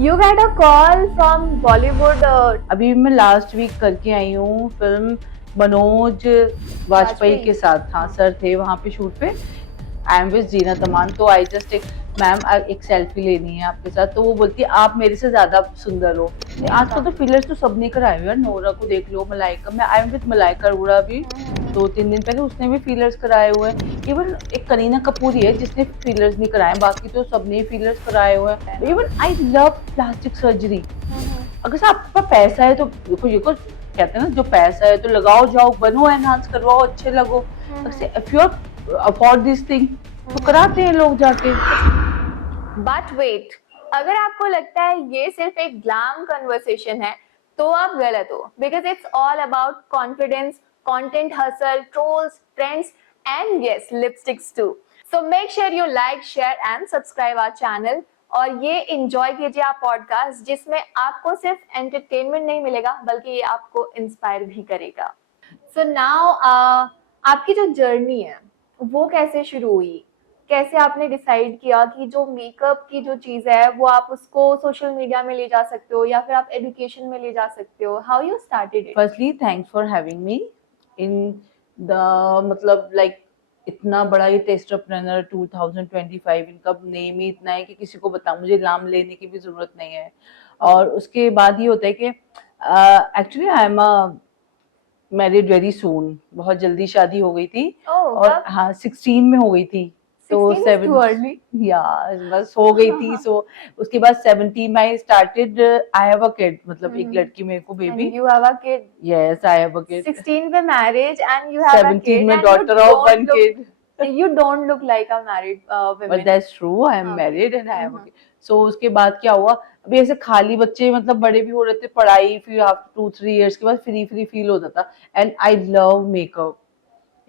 You got a call from Bollywood. अभी मैं last week करके आई हूँ फिल्म मनोज वाजपेयी के साथ। हाँ सर थे वहाँ पे शूट पे। आई एम विद जीना तमान। तो आई जस्ट एक मैम एक सेल्फी लेनी है आपके साथ। तो वो बोलती है आप मेरे से ज्यादा सुंदर हो। आजकल तो फिलर्स तो सबने कराए हुए यार। नोरा को देख लो, मलाइका, मैं आई एम विद मलाइका अरोड़ा भी 2-3 दिन पहले उसने भी फीलर्स कराए हुए हैं। इवन एक करीना कपूर ही है जिसने फीलर्स नहीं कराए, बाकी तो सबने ही फीलर्स कराए हुए हैं। Even I love plastic surgery. अगर से आपके पास पैसा है तो देखो, ये कुछ कहते हैं ना, जो पैसा है तो लगाओ, जाओ, बनो, एनहांस करवाओ, अच्छे लगो। If you afford this thing तो कराते हैं लोग जाके। बट वेट, अगर आपको लगता है ये सिर्फ एक ग्लैम कन्वर्सेशन है तो आप गलत हो, because it's all about confidence, content hustle, trolls, trends and yes, lipsticks too. So make sure you like, share and subscribe our channel और ये एंजॉय कीजिए आप पॉडकास्ट जिसमें आपको सिर्फ एंटरटेनमेंट नहीं मिलेगा बल्कि ये आपको इंस्पायर भी करेगा। सो नाउ आपकी जो जर्नी है वो कैसे शुरू हुई? कैसे आपने डिसाइड किया कि जो मेकअप की जो चीज है वो आप उसको सोशल मीडिया में ले जा सकते हो या फिर आप एजुकेशन में ले जा सकते हो? How you started it? Firstly thanks for having me in the मतलब लाइक इतना बड़ा ये टेस्टरप्रेन्योर 2025, इनका नेम ही इतना है कि किसी को बता, मुझे नाम लेने की भी जरूरत नहीं है। और उसके बाद ये होता है कि actually I am married very soon. बहुत जल्दी शादी हो गई थी। और हाँ 16 में हो गई थी। तो 7 या बस हो गई थी। सो उसके बाद 17 में I started, I have a kid, मतलब एक लड़की मेरे को baby. You have a kid? Yes I have a kid. 16 पे marriage and you have a kid. 17 में daughter of one kid. You don't look like a married woman. But that's true. I am married and I have a kid. So उसके बाद क्या हुआ, अभी ऐसे खाली बच्चे मतलब बड़े भी हो रहे थे, पढ़ाई, फिर आफ्टर 2-3 इयर्स के बाद फ्री फील होता था। And I love makeup.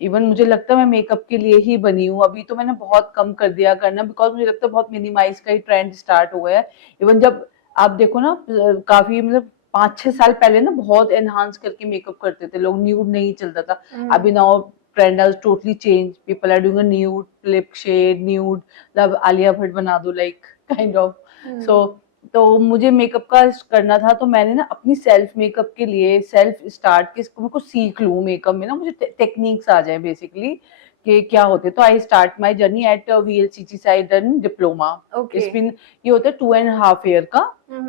Even मुझे लगता है मैं मेकअप के लिए ही बनी हूँ। अभी तो मैंने बहुत कम कर दिया करना, बिकॉज मुझे लगता है बहुत मिनिमाइज का ही ट्रेंड स्टार्ट हो गया है। इवन जब आप देखो ना, काफी मतलब 5-6 साल पहले ना बहुत एनहांस करके मेकअप करते थे लोग, न्यूड नहीं चलता था। अभी now trend has totally change, people are doing a nude lip shade, nude, मतलब आलिया भट्ट बना दो लाइक काइंड ऑफ। सो तो मुझे मेकअप का करना था, तो मैंने ना अपनी सेल्फ मेकअप के लिए सेल्फ स्टार्ट के मेरे को सीख लूं मेकअप में ना, मुझे टेक्निक्स आ जाए बेसिकली कि क्या होते। तो I start my journey at VLCC से। I done diploma. इसमें ये होता है 2.5 ईयर का।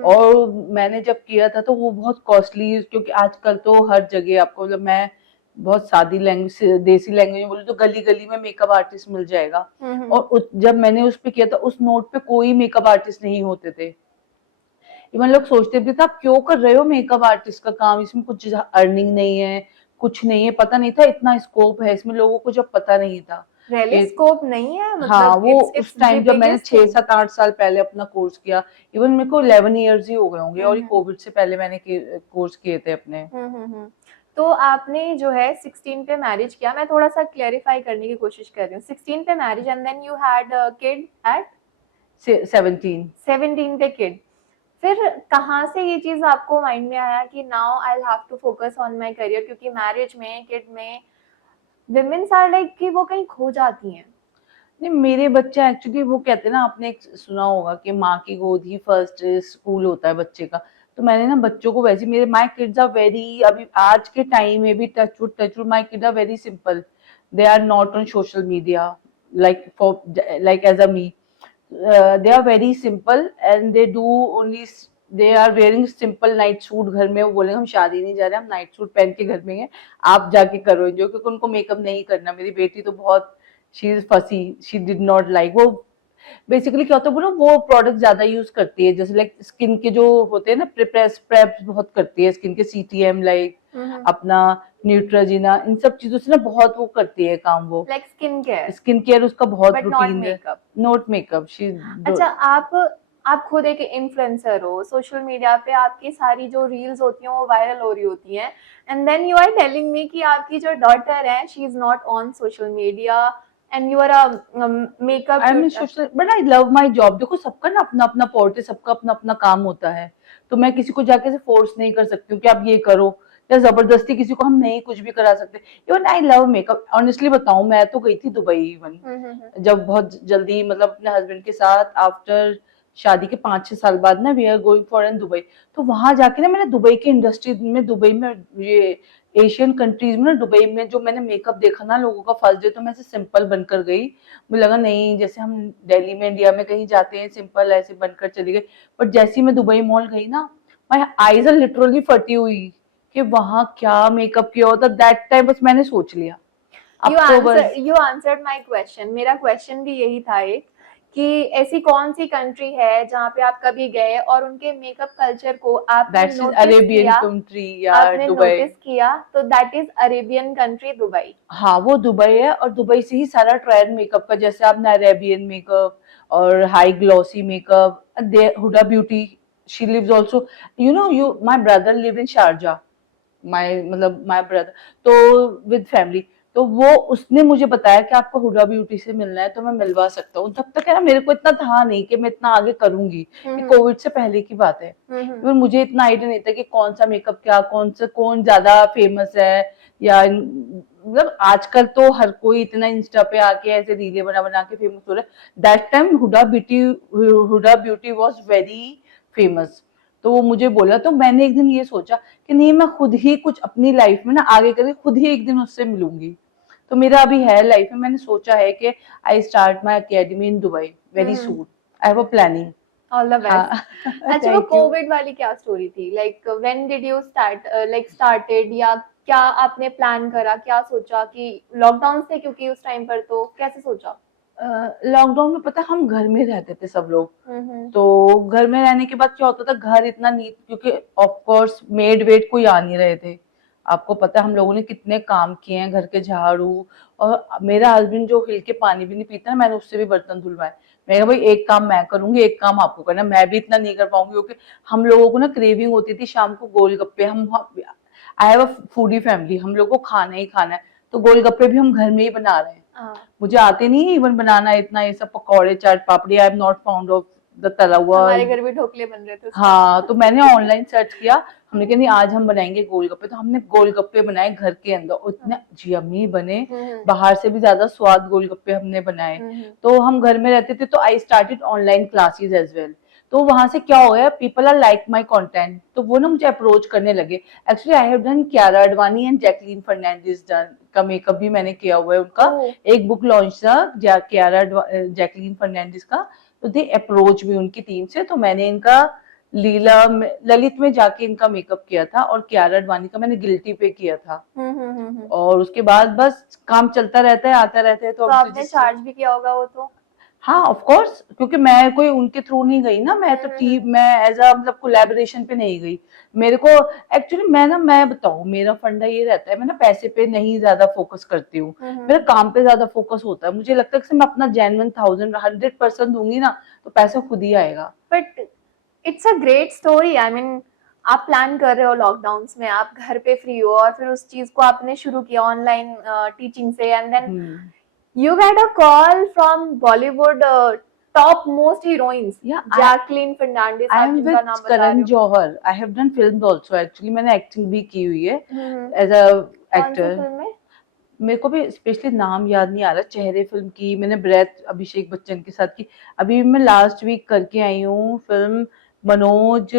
और मैंने जब किया था तो वो बहुत कॉस्टली, क्योंकि आजकल तो हर जगह आपको, मतलब मैं बहुत सादी लैंग्वेज, देसी लैंग्वेज में बोलूं तो गली गली में मेकअप आर्टिस्ट मिल जाएगा। और जब मैंने उस पे किया था, उस नोट पे कोई मेकअप आर्टिस्ट नहीं होते थे। इवन लोग सोचते भी था आप क्यों कर रहे हो मेकअप आर्टिस्ट का काम, इसमें कुछ अर्निंग नहीं है, कुछ नहीं है, पता नहीं था इतना स्कोप है इसमें, लोगों को जब पता नहीं था। स्कोप नहीं है मतलब। हाँ वो उस टाइम जब मैंने 6-7-8 साल पहले अपना कोर्स किया, इवन मेरे को 11 इयर्स ही हो गए होंगे, और ये कोविड से पहले मैंने कोर्स किए थे अपने। तो आपने जो है 16 पे मैरिज किया, मैं थोड़ा सा क्लेरिफाई करने की कोशिश कर रही हूँ। 16 पे marriage and then you had kid at 17 पे किड। फिर कहाँ से ये चीज आपको माइंड में आया कि now I will have to focus on my career? क्योंकि मैरिज में, किड में विमेन्स आर लाइक कि वो कहीं खो जाती हैं। नहीं, मेरे बच्चा एक्चुअली, वो कहते हैं ना, आपने एक सुना होगा कि माँ की गोद ही फर्स्ट स्कूल होता है बच्चे का। तो मैंने ना बच्चों को वैसे, मेरे माय किड्स आर वेरी, अभी आज के टाइम में भी touchwood my kid are very simple. They are not on social media like for like as a me. They are very simple and they do only, they are wearing simple night suit. घर में वो बोलेंगे हम शादी नहीं जा रहे, हम नाइट सूट पहन के घर में हैं, आप जाके करो एंजॉय, क्योंकि उनको मेकअप नहीं करना। मेरी बेटी तो बहुत, शी इज फसी, शी डिड नॉट लाइक। वो बेसिकली क्या होता है, वो प्रोडक्ट ज्यादा यूज करती है, जैसे लाइक स्किन के जो होते हैं ना, प्रेप्स बहुत करती है स्किन के, CTM लाइक अपना न्यूट्राजिना, इन सब चीजों से ना बहुत वो करती है काम। वो लाइक स्किन केयर उसका बहुत रूटीन है, नॉट मेकअप। अच्छा, आप खुद एक इन्फ्लुएंसर हो, सोशल मीडिया पे आपकी सारी जो रील्स होती हैं वो वायरल हो रही होती हैं, and then you are telling me कि आपकी जो डॉटर है she is not on social media and you are a makeup. I am social but I love my job. देखो सबका ना अपना अपना पॉर्ट है, सबका अपना अपना काम होता है, तो मैं किसी को जाके से फोर्स नहीं कर सकती हूँ कि आप ये करो, या जबरदस्ती किसी को हम नहीं कुछ भी करा सकते। Even I love makeup, honestly बताऊं, मैं तो गई थी दुबई इवन, जब बहुत जल्दी, मतलब अपने हस्बैंड के साथ आफ्टर शादी के 5-6 साल बाद ना we are going for in Dubai. तो वहां जाके ना मैंने दुबई की इंडस्ट्री में, दुबई में ये एशियन कंट्रीज में ना, दुबई में जो मैंने मेकअप देखा ना लोगों का, फर्स्ट डे तो मैं ऐसे सिंपल बनकर गई, मुझे लगा नहीं जैसे हम दिल्ली में इंडिया में कहीं जाते हैं सिंपल ऐसे बनकर चली गई। बट जैसे ही मैं दुबई मॉल गई ना, माई आईज आर लिटरली फटी हुई कि वहां क्या मेकअप किया होता। दैट टाइम बस मैंने सोच लिया अब तो बस। You answered my question. मेरा क्वेश्चन भी यही था एक, कि ऐसी कौन सी कंट्री है जहाँ पे आप कभी गए और उनके मेकअप कल्चर को आपने दैट्स नोटिस अरेबियन किया, कंट्री यार, दुबई। तो that is Arabian country Dubai. हाँ वो दुबई है, और दुबई से ही सारा ट्रेंड मेकअप का, जैसे आपने अरेबियन मेकअप और high glossy makeup, Huda Beauty, she lives also, you know, you my brother live in Sharjah, my मतलब माय ब्रदर, तो विद फैमिली। तो वो उसने मुझे बताया कि आपको हुडा ब्यूटी से मिलना है तो मैं मिलवा सकता हूँ। तब तक है ना मेरे को इतना था नहीं कि मैं इतना आगे करूंगी, ये कोविड से पहले की बात है। इवन मुझे इतना आइडिया नहीं था कि कौन सा मेकअप क्या, कौन ज्यादा फेमस है, या मतलब आजकल तो हर कोई इतना इंस्टा पे आके ऐसे रीले बना बना के फेमस हो रहा है। That time Huda Beauty was very famous. तो वो मुझे बोला, तो मैंने एक दिन ये सोचा कि नहीं मैं खुद ही कुछ अपनी लाइफ में ना आगे करके खुद ही एक दिन उससे मिलूंगी। तो मेरा अभी है लाइफ में, मैंने सोचा है कि I start my academy in Dubai very soon, I have a planning. All the हाँ बेस्ट। अच्छा, वो थैंक यू। कोविड वाली क्या स्टोरी थी? Like when did you started, या क्या आपने प्लान करा, क्या सोचा कि लॉकडाउन थे क्योंकि उस टाइम पर, तो कैसे सोचा? लॉकडाउन में पता है, हम घर में रहते थे सब लोग। हम्म। तो घर में रहने के बाद क्या होता था, घर इतना नीट, क्योंकि ऑफ कोर्स मेड वेड कोई आ नहीं रहे थे। आपको पता है हम लोगों ने कितने काम किए हैं, घर के झाड़ू, और मेरा हस्बैंड जो हिल के पानी भी नहीं पीता ना, मैंने उससे भी बर्तन धुलवाए। मैं कहा भाई एक काम मैं करूंगी, एक काम आपको करना, मैं भी इतना नहीं कर पाऊंगी, क्योंकि हम लोगों को ना क्रेविंग होती थी शाम को गोलगप्पे। हम I have a foodie family, हम लोग को खाना ही खाना है, तो गोलगप्पे भी हम घर में ही बना रहे हैं। मुझे आते नहीं है इवन बनाना इतना, ये सब पकौड़े चाट पापड़ी, I am not fond of the तला हुआ। हमारे घर भी ढोकले बन रहे थे उस टाइम। हाँ तो मैंने ऑनलाइन सर्च किया, हमने कहा नहीं आज हम बनाएंगे गोलगप्पे, तो हमने गोलगप्पे बनाए घर के अंदर, और इतने यम्मी बने, बाहर से भी ज्यादा स्वाद गोलगप्पे हमने बनाए। तो हम घर में रहते थे, तो I started online classes as well. तो वहां से क्या हो गया, people are like my content, तो वो ना मुझे अप्रोच करने लगे। Actually I have done Kiara Advani and Jacqueline Fernandez का मेकअप भी मैंने किया हुआ है उनका। एक बुक लॉन्च था क्यारा जैकलीन फर्नांडिस का, तो दे अप्रोच भी उनकी टीम से, तो मैंने इनका ललित में जाके इनका मेकअप किया था, और क्यारा अडवाणी का मैंने गिल्टी पे किया था। और उसके बाद बस काम चलता रहता है, आता रहता है। तो आपने चार्ज भी किया होगा वो तो? हाँ ऑफ कोर्स, क्योंकि मैं कोई उनके थ्रू नहीं गई ना, मैं तो टीम, मैं एज अ मतलब कोलैबोरेशन पे नहीं गई। मेरे को एक्चुअली मैं बताऊं, मेरा फंडा ये रहता है, मैं ना पैसे पे नहीं ज्यादा फोकस करती हूँ, मेरा काम पे ज्यादा फोकस होता है। मुझे लगता है कि मैं अपना जेन्युइन 100% दूंगी ना, तो पैसा खुद ही आएगा। But it's a great story. I mean, आप प्लान कर रहे हो लॉकडाउन्स में, आप घर पे फ्री हो, और फिर उस चीज को आपने शुरू किया ऑनलाइन टीचिंग से, and then you got a call from Bollywood top most heroines, Jacqueline Fernandez, I आप am जिनका with नाम बता रहे Karan हो। Johar. I have done films also actually, मैंने एक्टिंग भी की हुई है एज अ कौन सी एक्टर। फिल्म में? मेरे को भी स्पेशली नाम याद नहीं आ रहा। चेहरे फिल्म की मैंने, ब्रेथ अभिषेक बच्चन के साथ की। अभी मैं लास्ट वीक करके आई हूँ फिल्म मनोज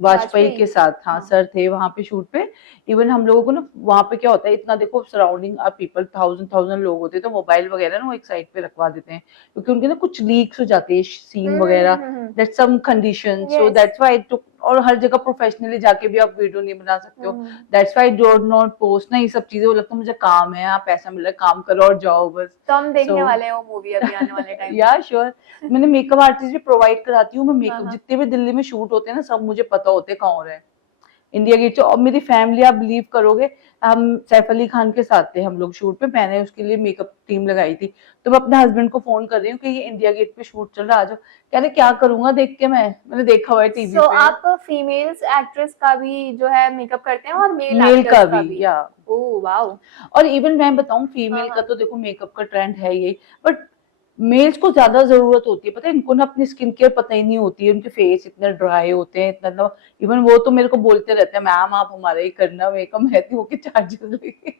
वाजपेयी के साथ। हाँ सर थे वहां पे शूट पे। इवन हम लोगों को ना वहां पे क्या होता है, इतना देखो सराउंडिंग पीपल, थाउजेंड लोग होते हैं, तो मोबाइल वगैरह ना वो एक साइड पे रखवा देते हैं, क्योंकि उनके ना कुछ लीक्स हो जाते हैं सीन वगैरह, that some condition, so that's why I took. और हर जगह प्रोफेशनली जाके भी आप वीडियो नहीं बना सकते हो, that's why do not post ना ये सब चीजें। वो लगता है मुझे काम है, आप पैसा मिल रहा है, काम करो और जाओ बस। तो हम देखने वाले हैं वो मूवी अभी आने वाले टाइम में। या श्योर, मैंने मेकअप आर्टिस्ट भी प्रोवाइड कराती हूँ मैं। मेकअप जितने भी दिल्ली में शूट होते हैं ना, सब मुझे पता होते हैं कहाँ हो रहे हैं। इंडिया गेट। और मेरी फैमिली, आप बिलीव करोगे, हम सैफ अली खान के साथ थे हम लोग शूट पे, मैंने उसके लिए मेकअप टीम लगाई थी। तो मैं अपने हस्बैंड को फोन कर रही हूँ कि ये इंडिया गेट पे शूट चल रहा है, आ जाओ। कह रहे क्या करूंगा देख के, मैंने देखा हुआ है टीवी पे। आप फीमेल्स एक्ट्रेस का भी जो है मेकअप करते हैं, और मेल मेल का एक्टर्स का भी, भी? या ओह वाओ। और इवन मैं बताऊं, फीमेल का तो देखो मेकअप का ट्रेंड है यही, बट मेल्स को ज्यादा जरूरत होती है। पता है इनको ना अपनी स्किन केयर पता ही नहीं होती है, उनके फेस इतने ड्राई होते हैं, इतना इवन वो तो मेरे को बोलते रहते हैं, मैम आप हमारे ही करना मेकअप, रहती हो के चार्जेस लेके।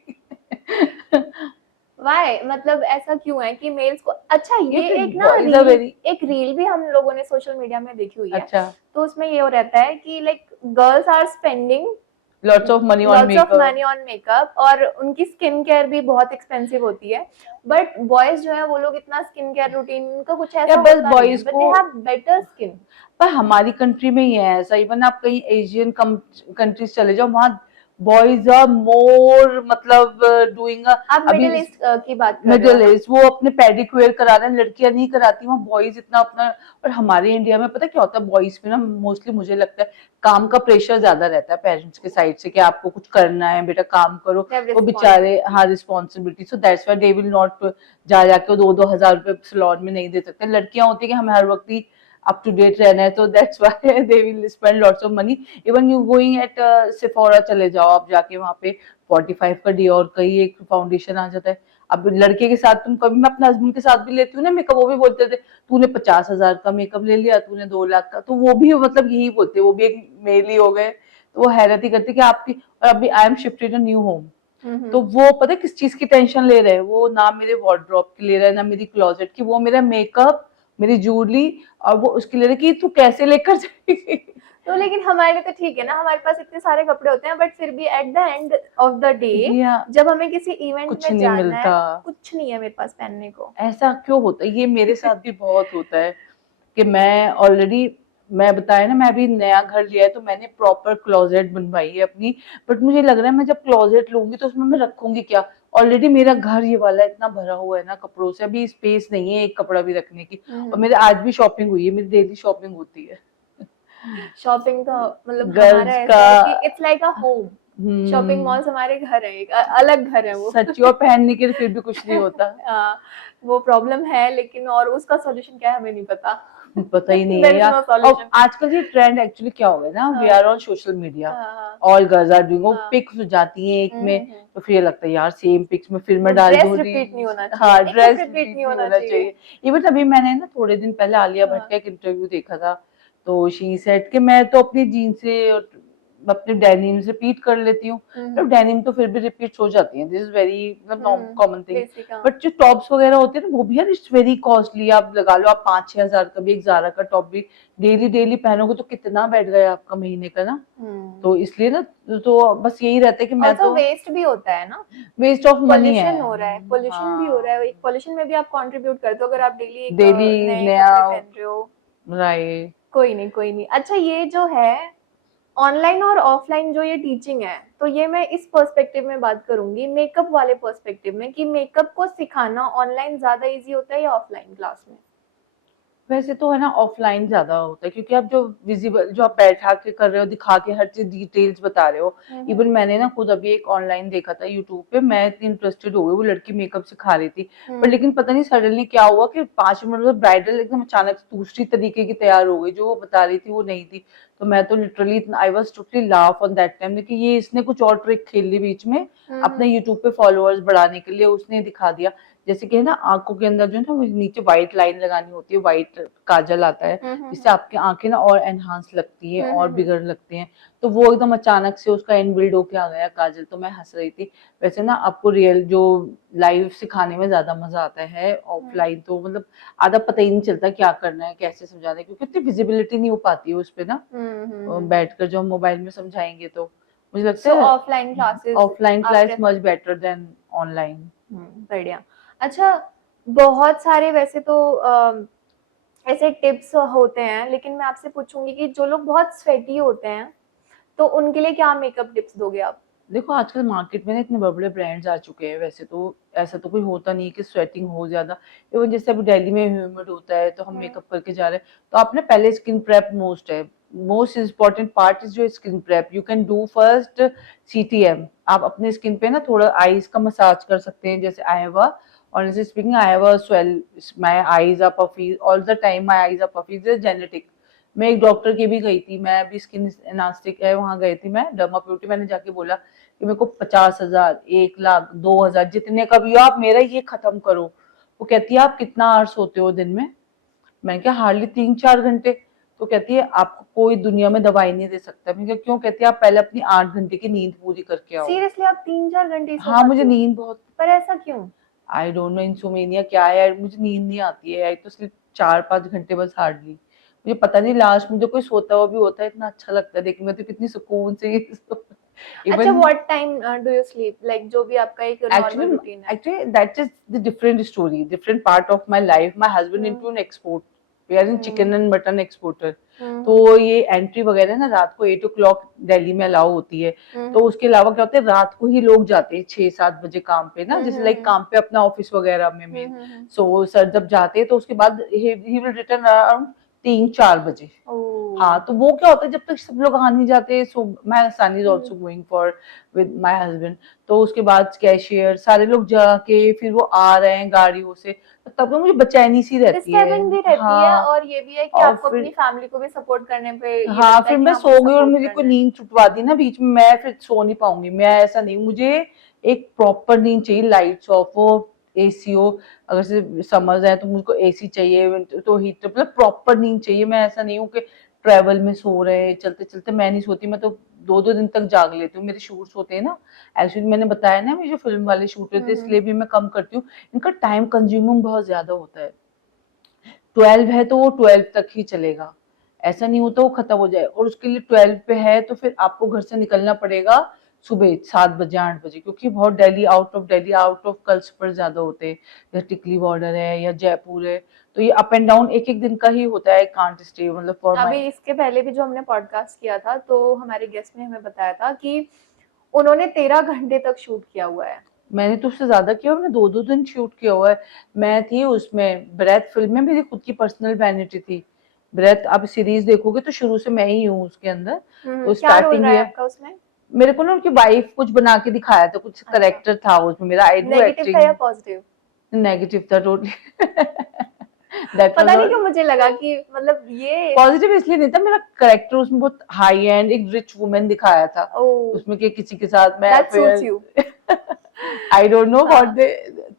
वाई, मतलब ऐसा क्यों है कि मेल्स को, अच्छा ये ये एक ना बॉयज आर रील, वेरी एक रील भी हम लोगों ने सोशल मीडिया में देखी हुई है, अच्छा तो उसमें ये हो रहता है कि like girls are spending lots of money on lots of makeup. Money on makeup और उनकी स्किन केयर भी बहुत एक्सपेंसिव होती है, बट बॉयज जो है वो लोग इतना स्किन केयर रूटीन उनका कुछ या ऐसा बस होता नहीं है, बॉयज बट दे को, हैव बेटर स्किन। पर हमारी कंट्री में ही है ऐसा। इवन आप कहीं एशियन कंट्रीज चले जाओ, वहाँ बॉयज आर मोर मतलब डूइंग। आप अभी मिडिल ईस्ट की बात कर रहे हो मिडिल ना? एज वो अपने पेडिक्योर करा रहे हैं, लड़कियां नहीं कराती, वहाँ बॉयज इतना अपना। और हमारे इंडिया में पता क्या होता है, बॉयज में ना मोस्टली मुझे लगता है काम का प्रेशर ज्यादा रहता है पेरेंट्स के साइड से कि आपको कुछ करना है बेटा, काम करो। दे हैव वो बेचारे, रिस्पांसिबिलिटी। हाँ, responsibility, so that's why they will not जा जाके 2-2 हजार रुपए सैलून में नहीं दे सकते। लड़कियां होती है कि हमें हर वक्त ही अप टू डेट रहना है, तो that's why they will spend lots of money. Even you going at सिफोरा चले जाओ आप, जाके वहां पे 45 का डियोर का ही एक फाउंडेशन आ जाता है। अब लड़के के साथ तुम कभी, मैं अपने हस्बैंड के साथ भी लेती हूँ ना मेकअप, वो भी बोलते थे तूने 50 हजार का मेकअप ले लिया, तूने 2 लाख का, तो वो भी मतलब यही बोलते, वो भी एक मेल ही हो गए। तो वो हैरत ही करते कि आपकी। और अभी I am shifted a new home, तो वो पता है किस चीज की टेंशन ले रहे हैं, वो ना मेरे वार्डरोब की ले रहा है ना मेरी क्लोजेट की, वो मेरा मेकअप, मेरी ज्वेलरी, और वो उसकी ले रहा है कि तू कैसे लेकर जाएगी। तो लेकिन हमारे लिए तो ठीक है ना, हमारे पास इतने सारे कपड़े होते हैं, बट फिर भी at the end of the day जी हाँ, जब हमें किसी इवेंट कुछ में नहीं जाना है, मिलता। कुछ नहीं है मेरे पास पहनने को। ऐसा क्यों होता है, ये मेरे साथ भी बहुत होता है कि मैं ऑलरेडी, मैं बताया ना, मैं अभी नया घर लिया है तो मैंने प्रॉपर क्लोजेट बनवाई है अपनी। बट मुझे लग रहा है मैं जब क्लोजेट लूंगी तो उसमें मैं रखूंगी क्या। ऑलरेडी मेरा घर ये वाला इतना भरा हुआ है ना कपड़ों से, अभी स्पेस नहीं है एक कपड़ा भी रखने की। और मेरे आज भी शॉपिंग हुई है, मेरी डेली शॉपिंग होती है शॉपिंग तो मतलब हमारा गर्ल्स का। ऐसा है कि it's like a home. Shopping hmm, malls हमारे घर है, एक अलग घर है वो। सच्ची, और पहनने के लिए फिर भी कुछ नहीं होता। हाँ, वो प्रॉब्लम है, लेकिन और उसका सॉल्यूशन क्या है हमें नहीं पता। पता ही नहीं देयर है इज यार। नो और सॉल्यूशन। आजकल ये ट्रेंड एक्चुअली क्या हो गया ना, वी हाँ आर ऑन सोशल मीडिया, हाँ ऑल गर्ल्स आर डूइंग, वो हाँ। पिक्स जाती हैं एक में, हम्म। तो फिर ये लगता है यार सेम पिक्स में फिर वो मैं डाल ड्रेस दूं रिपीट नहीं रील्स। होना चाहिए, हाँ, मेकअप ड्रेस रिपीट रिपीट नहीं नहीं होना होना चाहिए। चाहिए। इवन अभी मैंने ना थोड़े दिन पहले आलिया भट्ट हाँ। का एक इंटरव्यू देखा था, तो शी सेड कि मैं तो अपनी जीन्स से और अपने डेनिम से रिपीट कर लेती हूँ। तो हम्म डेनिम तो फिर भी रिपीट हो जाती है, दिस इज वेरी मतलब कॉमन थिंग। बेसिक। हाँ। बट जो टॉप्स वगैरह होते हैं ना वो भी यार इट्स वेरी कॉस्टली। आप लगा लो, आप 5-6 हजार का भी एक जारा का टॉप भी डेली डेली पहनोगे तो कितना बैठ गया आपका महीने का ना। हम्म। तो इसलिए ना, तो बस यही रहता है कि मैं ऑल्सो तो, वेस्ट भी होता है ना, वेस्ट ऑफ मनी है। पोल्यूशन हो रहा है, पोल्यूशन भी हो रहा हाँ, है, एक पोल्यूशन में भी आप कंट्रीब्यूट करते हो अगर आप डेली एक डेली नए नया, कपड़े पहन रहे हो। राइट। कोई नहीं कोई नहीं। अच्छा ये जो है ऑनलाइन और ऑफलाइन जो ये टीचिंग है, तो ये मैं इस पर्सपेक्टिव में बात करूंगी, मेकअप वाले पर्सपेक्टिव में, कि मेकअप को सिखाना ऑनलाइन ज्यादा इजी होता है या ऑफलाइन क्लास में? वैसे तो है ना ऑफलाइन ज्यादा होता है, क्योंकि आप जो विजिबल, जो आप बैठा के कर रहे हो, दिखा के हर चीज डिटेल्स बता रहे हो। इवन मैंने ना खुद अभी एक ऑनलाइन देखा था यूट्यूब पे, मैं इतनी इंटरेस्टेड हो गई, वो लड़की मेकअप सिखा रही थी। पर लेकिन पता नहीं सडनली क्या हुआ कि 5 मिनट में ब्राइडल एकदम अचानक से दूसरी तरीके की तैयार हो गई, जो वो बता रही थी वो नहीं थी। तो मैं तो literally I was totally laugh on that time कि ये इसने कुछ और ट्रिक खेल ली बीच में अपने यूट्यूब पे फॉलोअर्स बढ़ाने के लिए, उसने दिखा दिया। जैसे कि है ना आंखों के अंदर जो है ना वो नीचे व्हाइट लाइन लगानी होती है, व्हाइट काजल आता है, जिससे आपकी आंखें ना और एनहांस लगती हैं और बिगड़ लगती हैं। तो वो एकदम अचानक से उसका इनबिल्ड होके आ गया काजल, तो मैं हंस रही थी। वैसे ना आपको रियल जो लाइव सिखाने में ज्यादा मजा आता है, ऑफलाइन तो मतलब आधा पता ही नहीं चलता क्या करना है, कैसे समझाना है, क्योंकि इतनी विजिबिलिटी नहीं हो पाती है उस पे ना, बैठकर जो हम मोबाइल में समझाएंगे तो मुझे लगता सो है ऑफलाइन क्लासेस ऑफलाइन आप class prefer? Much better than online. बढ़िया। अच्छा, बहुत सारे वैसे तो ऐसे टिप्स होते हैं, लेकिन मैं आपसे पूछूंगी कि जो लोग बहुत स्वेटी होते हैं, तो उनके लिए क्या मेकअप टिप्स दोगे आप? देखो आजकल मार्केट में ना इतने बड़े बड़े ब्रांड्स आ चुके हैं, वैसे तो ऐसा तो कोई होता नहीं कि स्वेटिंग हो ज्यादा। इवन जैसे अभी दिल्ली में ह्यूमिड होता है तो हम हम्म मेकअप करके जा रहे हैं, तो आप ना पहले स्किन प्रेप मोस्ट है, मोस्ट इम्पोर्टेंट पार्ट इज जो skin prep you can do first. CTM, आप अपने स्किन पे ना थोड़ा आईज का मसाज कर सकते हैं, जैसे I have honestly speaking I have a swell, my eyes are puffy all the time, my eyes are puffy, this is genetic। मैं एक डॉक्टर के भी गई थी, मैं अभी स्किन एनास्टिक है वहां गई थी, मैं डर्मा ब्यूटी, मैंने जाके बोला कि मेरे को 50,000, 1 लाख, 2,000 जितने का भी हो आप मेरा ये खत्म करो। वो कहती है आप कितना आवर्स सोते हो दिन में? मैं क्या हार्डली 3-4 घंटे। तो कहती है आपको कोई दुनिया में दवाई नहीं दे सकता। मैं क्या क्यों? कहती है आप पहले अपनी 8 घंटे की नींद पूरी करके आओ। सीरियसली आप 3-4 घंटे ही सो हाँ, पाते मुझे हो? नींद बहुत, पर ऐसा क्यों? आई डोंट नो इंसोमेनिया क्या है यार, मुझे नींद नहीं आती है, आई तो सिर्फ 4-5 घंटे बस हार्डली। मुझे पता नहीं लास्ट में जो कोई सोता हुआ भी होता है इतना अच्छा लगता है देखने में, तो कितनी सुकून से अच्छा, even what time do you sleep, like जो भी आपका एक नॉर्मल actually रूटीन है? actually that is the different story, different part of my life. My husband hmm into an export, we are in chicken and mutton exporter. तो हम्म ये entry वगैरह ना रात को 8 o'clock दिल्ली में अलाउ होती है। तो हम्म उसके अलावा क्या होता है, रात को ही लोग जाते हैं 6-7 बजे काम पे ना, जैसे लाइक हम्म काम पे अपना ऑफिस वगैरह में मेन। हम्म। सो सर जब जाते हैं तो उसके बाद ही विल रिटर्न अराउंड 3-4 बजे। हाँ, ओह। तो वो क्या होता है जब तक सब लोग आ नहीं जाते, so my son is hmm. Also going for with my husband. तो उसके बाद कैशियर सारे लोग जाके फिर वो आ रहे हैं गाड़ियों से, तो तब तो मुझे बेचैनी सी रहती है। डिस्टर्बिंग भी रहती है, हाँ, और ये भी है कि और आपको अपनी फिर फैमिली को भी सपोर्ट करने पे ये हाँ, लगता है फिर कि मैं हाँ सो मुझे गई और सपोर्ट मुझे कोई करना है। नींद छुटवा दी ना बीच में, मैं फिर सो नहीं पाऊंगी। मैं ऐसा नहीं, मुझे एक प्रॉपर नींद चाहिए, लाइट्स ऑफ हो, एसी हो। अगर से समर्स है तो मुझको एसी चाहिए, तो हीटर, मतलब प्रॉपर नींद चाहिए। मैं ऐसा नहीं हूँ कि ट्रेवल में सो रहे चलते चलते, मैं नहीं सोती। मैं तो 2-2 दिन तक जाग लेती हूँ। मेरे शूट्स होते हैं ना, एक्चुअली मैंने बताया ना मेरे जो फिल्म वाले शूट होते हैं, हम्म। इसलिए भी मैं कम करती हूँ। इनका टाइम कंज्यूमिंग बहुत ज्यादा होता है। 12 है तो वो 12 तक ही चलेगा, ऐसा नहीं होता वो खत्म हो जाए। और उसके लिए 12 पे है तो फिर आपको घर से निकलना पड़ेगा सुबह 7 बजे 8 बजे, क्योंकि बहुत दिल्ली आउट ऑफ कल्स पर ज्यादा होते हैं, या टिकली बॉर्डर है या जयपुर है। तो ये अप एंड डाउन एक एक दिन का ही होता है, कांट स्टे मतलब फॉर अभी माई। इसके पहले भी जो हमने पॉडकास्ट किया था, तो हमारे गेस्ट ने हमें बताया था कि उन्होंने 13 घंटे तक शूट किया हुआ है। मैंने तो उससे ज्यादा किया, मैंने 2-2 दिन शूट किया हुआ है। मैं थी उसमें ब्रेथ फिल्म में, मेरी खुद की पर्सनल वैनिटी थी ब्रेथ। आप सीरीज देखोगे तो शुरू से मैं ही हूँ उसके अंदर। तो क्या रोल स्टार्टिंग रहा है ये आपका उसमें? मेरे को ना उनकी वाइफ कुछ बना के दिखाया था, कुछ अच्छा, करेक्टर था उसमें मेरा। आई डू नेगेटिव था एक्टिंग। या पॉजिटिव? नेगेटिव था टोटली। दैट वाज पता नहीं नॉट क्यों मुझे लगा कि मतलब ये। पॉजिटिव, इसलिए नहीं था, मेरा करेक्टर उसमें बहुत हाई एंड एक रिच वुमेन दिखाया था ओ, उसमें, कि किसी के साथ मैं दैट सूट्स फिर you. I don't know what हाँ दे,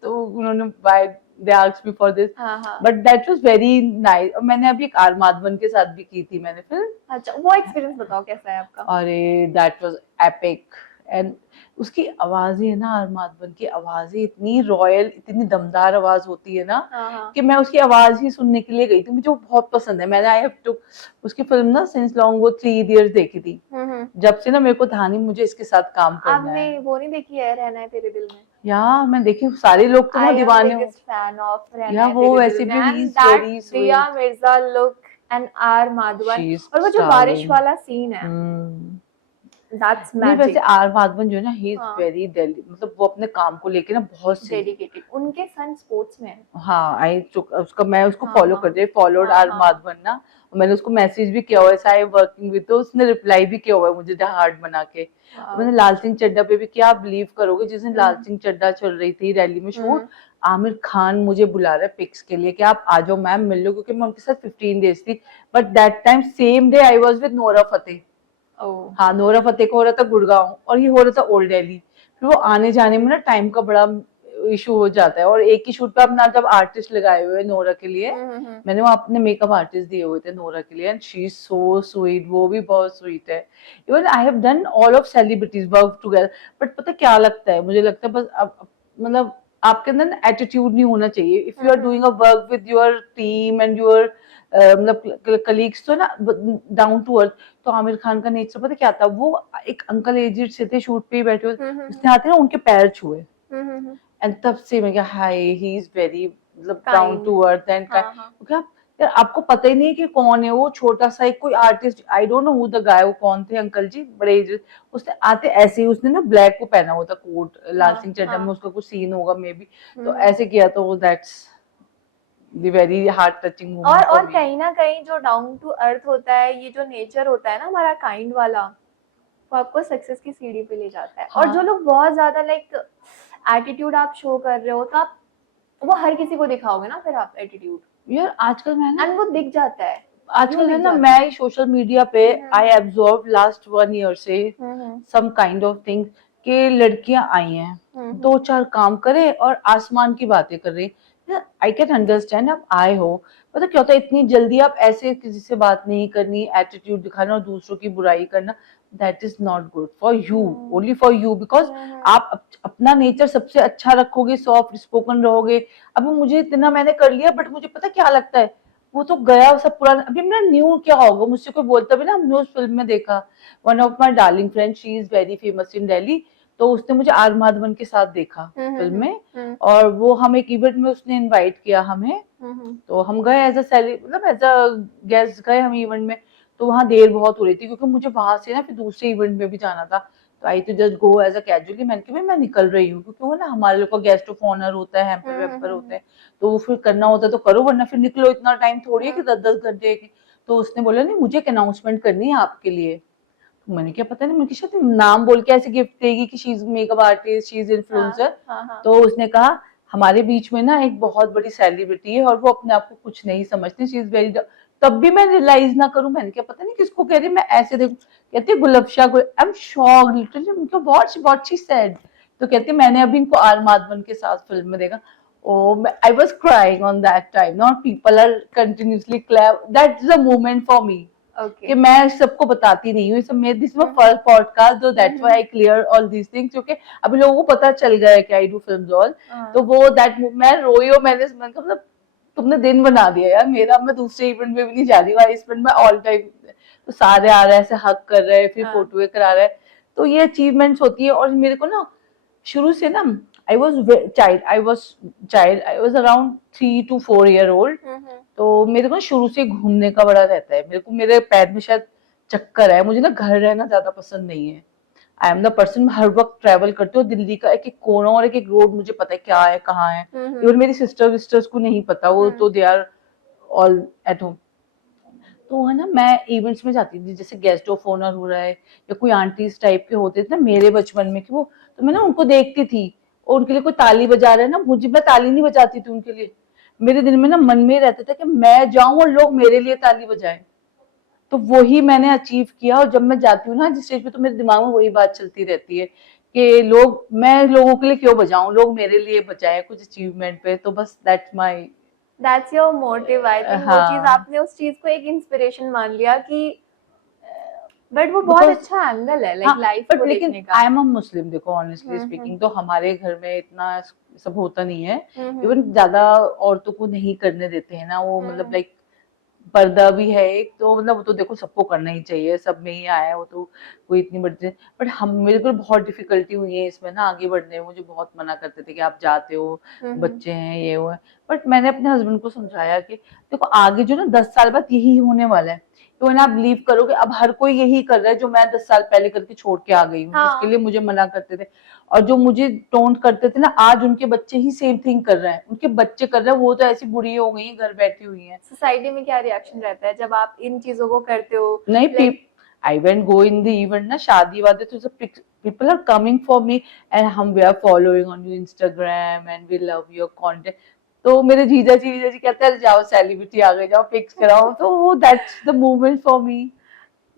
तो उन्होंने why they asked me for this, हाँ हाँ। But that was very nice. और मैंने अभी एक आर माधवन के साथ भी की थी मैंने फिल्म। अच्छा, वो एक्सपीरियंस बताओ कैसा है आपका? अरे दैट वाज एपिक। एंड उसकी आवाज ही है ना, आर माधवन की आवाज ही इतनी रॉयल, इतनी दमदार आवाज होती है ना, हाँ हाँ। कि मैं उसकी आवाज ही सुनने के लिए गई थी। मुझे वो बहुत पसंद है। मैंने आई हैव टू उसकी फिल्म ना सिंस लॉन्ग वो 3 इडियट्स देखी थी। हम्म। जब से ना मेरे को था नहीं मुझे इसके साथ काम करना आपने है। वो नहीं देखी है, रहना है तेरे दिल में? या मैं देखी, सारे लोग तो वो आई एम दीवाने हो। बिगेस्ट फैन ऑफ रहना या है वो तेरे दिल वैसे में, भी ही एंड इज दैट वेरी दिया sweet. Mirza look and R Madhavan, she is और वो जो बारिश स्टार्लिंग। वाला सीन है, दैट्स नहीं वैसे मैजिक। आर माधवन जो है ना, ही इज हाँ, वेरी डेली, मतलब वो अपने काम को लेके ना बहुत सही है। डेडिकेटेड। उनके सन स्पोर्ट्स में है। हाँ, आई उसका मैं उसको हाँ फॉलो हाँ कर रही फॉलोड हाँ आर हाँ। माधवन ना। और मैंने उसको मैसेज भी किया हुआ है, आई वर्किंग विद, तो उसने रिप्लाई भी किया हुआ है मुझे हार्ट बना के। और वाओ। मैंने लाल सिंह चड्ढा पे भी किया। आप बिलीव करोगे जिस दिन लाल हम्म सिंह चड्ढा चल रही थी रैली में शूट, हम्म। आमिर खान मुझे बुला रहा है पिक्स के लिए कि आप आ जाओ मैम मिल लो, क्योंकि मैं उनके साथ 15 डेज थी। But that time same day I was with Nora Fatehi. ओ। हाँ, नोरा फतेह को हो रहा था गुड़गांव और ये हो रहा था ओल्ड दिल्ली। फिर वो आने जाने में ना टाइम का बड़ा इशू हो जाता है। और एक ही शूट पे अपना जब आर्टिस्ट लगाए हुए नोरा के लिए, हम्म। मैंने वहाँ अपने मेकअप आर्टिस्ट दिए हुए थे नोरा के लिए, and she is so sweet, वो भी बहुत स्वीट है। Even I have done all of celebrities work together. But पता क्या लगता है, मुझे लगता है बस अब मतलब आपके अंदर ना एटीट्यूड नहीं होना चाहिए। If you are doing a work with your team and your मतलब कलीग्स, तो ना डाउन टू अर्थ। तो आमिर खान का नेचर पता क्या था, वो एक अंकल एजेड से थे, शूट पे ही बैठे हुए, उसने आते ना उनके पैर छुए, एंड तब से मैं क्या, हाय ही इज वेरी मतलब down kind. To earth and हाँ हाँ। क्या। यार आपको पता ही नहीं है कि कौन है वो, छोटा सा एक कोई artist, I don't know who the guy, वो कौन थे अंकल जी बड़े एजेड। उसने आते ऐसे ही, उसने ना ब्लैक को पहना हुआ था कोट, लाल हाँ सिंह चड्ढा में हाँ। उसका कुछ सीन होगा मे बी। तो हम्म। ऐसे किया, तो that's the very heart touching moment for और मी। कहीं ना कहीं जो डाउन टू अर्थ होता है, ये जो नेचर होता है ना हमारा काइंड वाला, वो आपको सक्सेस की सीढ़ी पे ले जाता है। और जो हाँ लोग बहुत ज्यादा लाइक एटीट्यूड आप शो कर रहे हो, तो आप वो हर किसी को दिखाओगे ना फिर आप एटीट्यूड, यार आजकल मैं ना, एंड वो दिख जाता है, क्यों आजकल है दिख ना, जाता है? मैं सोशल मीडिया पे आई एब्जॉर्व लास्ट 1 ईयर से हम्म सम काइंड ऑफ थिंग्स, कि लड़कियां आई हैं हम्म 2-4 काम करे और आसमान की बातें कर रही। आई कैन अंडरस्टैंड आप आए हो, पता क्या होता है, इतनी जल्दी आप ऐसे किसी से बात नहीं करनी, एटीट्यूड दिखाना और दूसरों की बुराई करना, that is not good for you, only for you, because आप अपना नेचर सबसे अच्छा रखोगे, सॉफ्ट स्पोकन रहोगे। अभी मुझे इतना मैंने कर लिया, बट मुझे पता क्या लगता है, वो तो गया सब पुराना, अभी मेरा न्यू क्या होगा, मुझसे कोई बोलता भी ना, हमने उस फिल्म में देखा, one of my darling friend, she is very famous in Delhi, तो उसने मुझे आर माधवन के साथ देखा फिल्म में, और वो हम एक इवेंट में उसने इनवाइट किया हमें, तो हम गए एज अ मतलब एज अ गेस्ट गए हम इवेंट में। तो वहां देर बहुत हो रही थी, क्योंकि मुझे वहां से ना फिर दूसरे इवेंट में भी जाना था, तो आई तो just go as a casually, मैंने कहा मैं निकल रही हूँ, क्योंकि वो ना हमारे लोग का गेस्ट ऑफ ऑनर होता है, हैम्पर वेम्पर होते हैं, तो वो फिर करना होता है तो करो, वरना फिर निकलो, इतना टाइम थोड़ी है कि 10-10 घंटे की। तो उसने बोला नहीं, मुझे एक अनाउंसमेंट करनी है आपके लिए। तो मैंने क्या पता नहीं, मैंने कहा शायद नाम बोल के ऐसे गिफ्ट देगी कि she is makeup artist, she is influencer. तो उसने कहा हमारे बीच में ना एक बहुत बड़ी सेलिब्रिटी है, और वो अपने आप को कुछ नहीं समझती, शी इज वेरी, तब भी मैं रियलाइज ना करूं, मैंने क्या पता नहीं किसको कह रही, मैं ऐसे देखूं, कहती है गुलफशा, आई एम शॉक्ड लिटरली, उनको व्हाट शी सेड। तो कहती है मैंने अभी इनको आर माधवन के साथ फिल्म में देखा। Oh, I was crying on that time. Now people are continuously clap. That's the moment for me. Okay. कि मैं सबको बताती नहीं हूँ, सब this is my first podcast, तो that's why I clear all these things, क्योंकि अभी लोगों को पता चल गया है कि आई डू फिल्म्स ऑल। तो वो दैट मैं रोई, और मैंने मतलब तुमने दिन बना दिया यार मेरा, मैं दूसरे इवेंट में भी नहीं जा रही हूँ, I spend my all time, तो सारे आ रहे हैं ऐसे हक कर रहे हैं, फिर फोटो करा रहे हैं, तो ये अचीवमेंट्स होती है। और मेरे को ना शुरू से ना, I was child, I was around 3 to 4 year old, तो मेरे को ना शुरू से घूमने का बड़ा रहता है, मेरे को मेरे पैर में शायद चक्कर है, मुझे ना घर रहना ज्यादा पसंद नहीं है। आई एम द पर्सन, हर वक्त ट्रैवल करती हूँ, दिल्ली का एक एक कोना और एक एक रोड मुझे पता है क्या है कहाँ है। इवन मेरी सिस्टर विस्टर्स को नहीं पता, वो तो they are all at home. तो है ना, मैं इवेंट्स में जाती थी, जैसे गेस्ट ऑफ ऑनर हो रहा है, या कोई आंटीज टाइप के होते थे ना मेरे बचपन में, कि वो, तो मैं ना उनको देखती थी, और उनके लिए कोई ताली बजा रहा है ना, मुझे, मैं ताली नहीं बजाती थी उनके लिए, मेरे दिल में ना मन में रहता था कि मैं जाऊं और लोग मेरे लिए ताली बजाएं। तो वही मैंने अचीव किया, और जब मैं जाती हूँ ना जिस स्टेज पे, तो मेरे दिमाग में वही बात चलती रहती है कि लोग, मैं लोगों के लिए क्यों बजाऊं, लोग मेरे लिए बजाए कुछ अचीवमेंट पे, तो बस that's your motive. I think वो चीज हाँ, आपने उस चीज को एक इंस्पिरेशन मान लिया कि, बट वो बहुत बिकॉज अच्छा एंगल है हाँ, लाइक लाइफ बट को लेकिन देखने का। आई एम अ मुस्लिम, देखो ऑनेस्टली स्पीकिंग, तो हमारे घर में इतना सब होता नहीं है, इवन ज्यादा औरतों को नहीं करने देते हैं ना वो, मतलब लाइक पर्दा भी है एक, तो मतलब वो तो देखो सबको करना ही चाहिए, सब में ही आया है वो तो, कोई इतनी बड़ी, बट हम, मेरे को बहुत डिफिकल्टी हुई है इसमें ना आगे बढ़ने में, मुझे बहुत मना करते थे कि आप जाते हो, बच्चे हैं, ये वो है। बट मैंने अपने हस्बैंड को समझाया कि देखो आगे जो ना 10 साल बाद यही होने वाला है, तो ना आप बिलीव करोगे, अब हर कोई यही कर रहा है जो मैं 10 साल पहले करके छोड़ के आ गई हूँ, जिसके लिए मुझे मना करते थे, और जो मुझे टोंट करते थे ना, आज उनके बच्चे ही सेम थिंग कर रहे हैं, उनके बच्चे कर रहे हैं, वो तो ऐसी बुढ़ी हो गई घर बैठी हुई है। सोसाइटी में क्या रिएक्शन रहता है जब आप इन चीजों को करते हो? नहीं, I went go in the event ना, शादी वादे, तो people are coming for me, and हम we are following on you Instagram and we love your content. तो मेरे जीजा जी कहते हैं जाओ सेलिब्रिटी आ गए, जाओ पिक्स कराओ, तो वो that's the movement for me.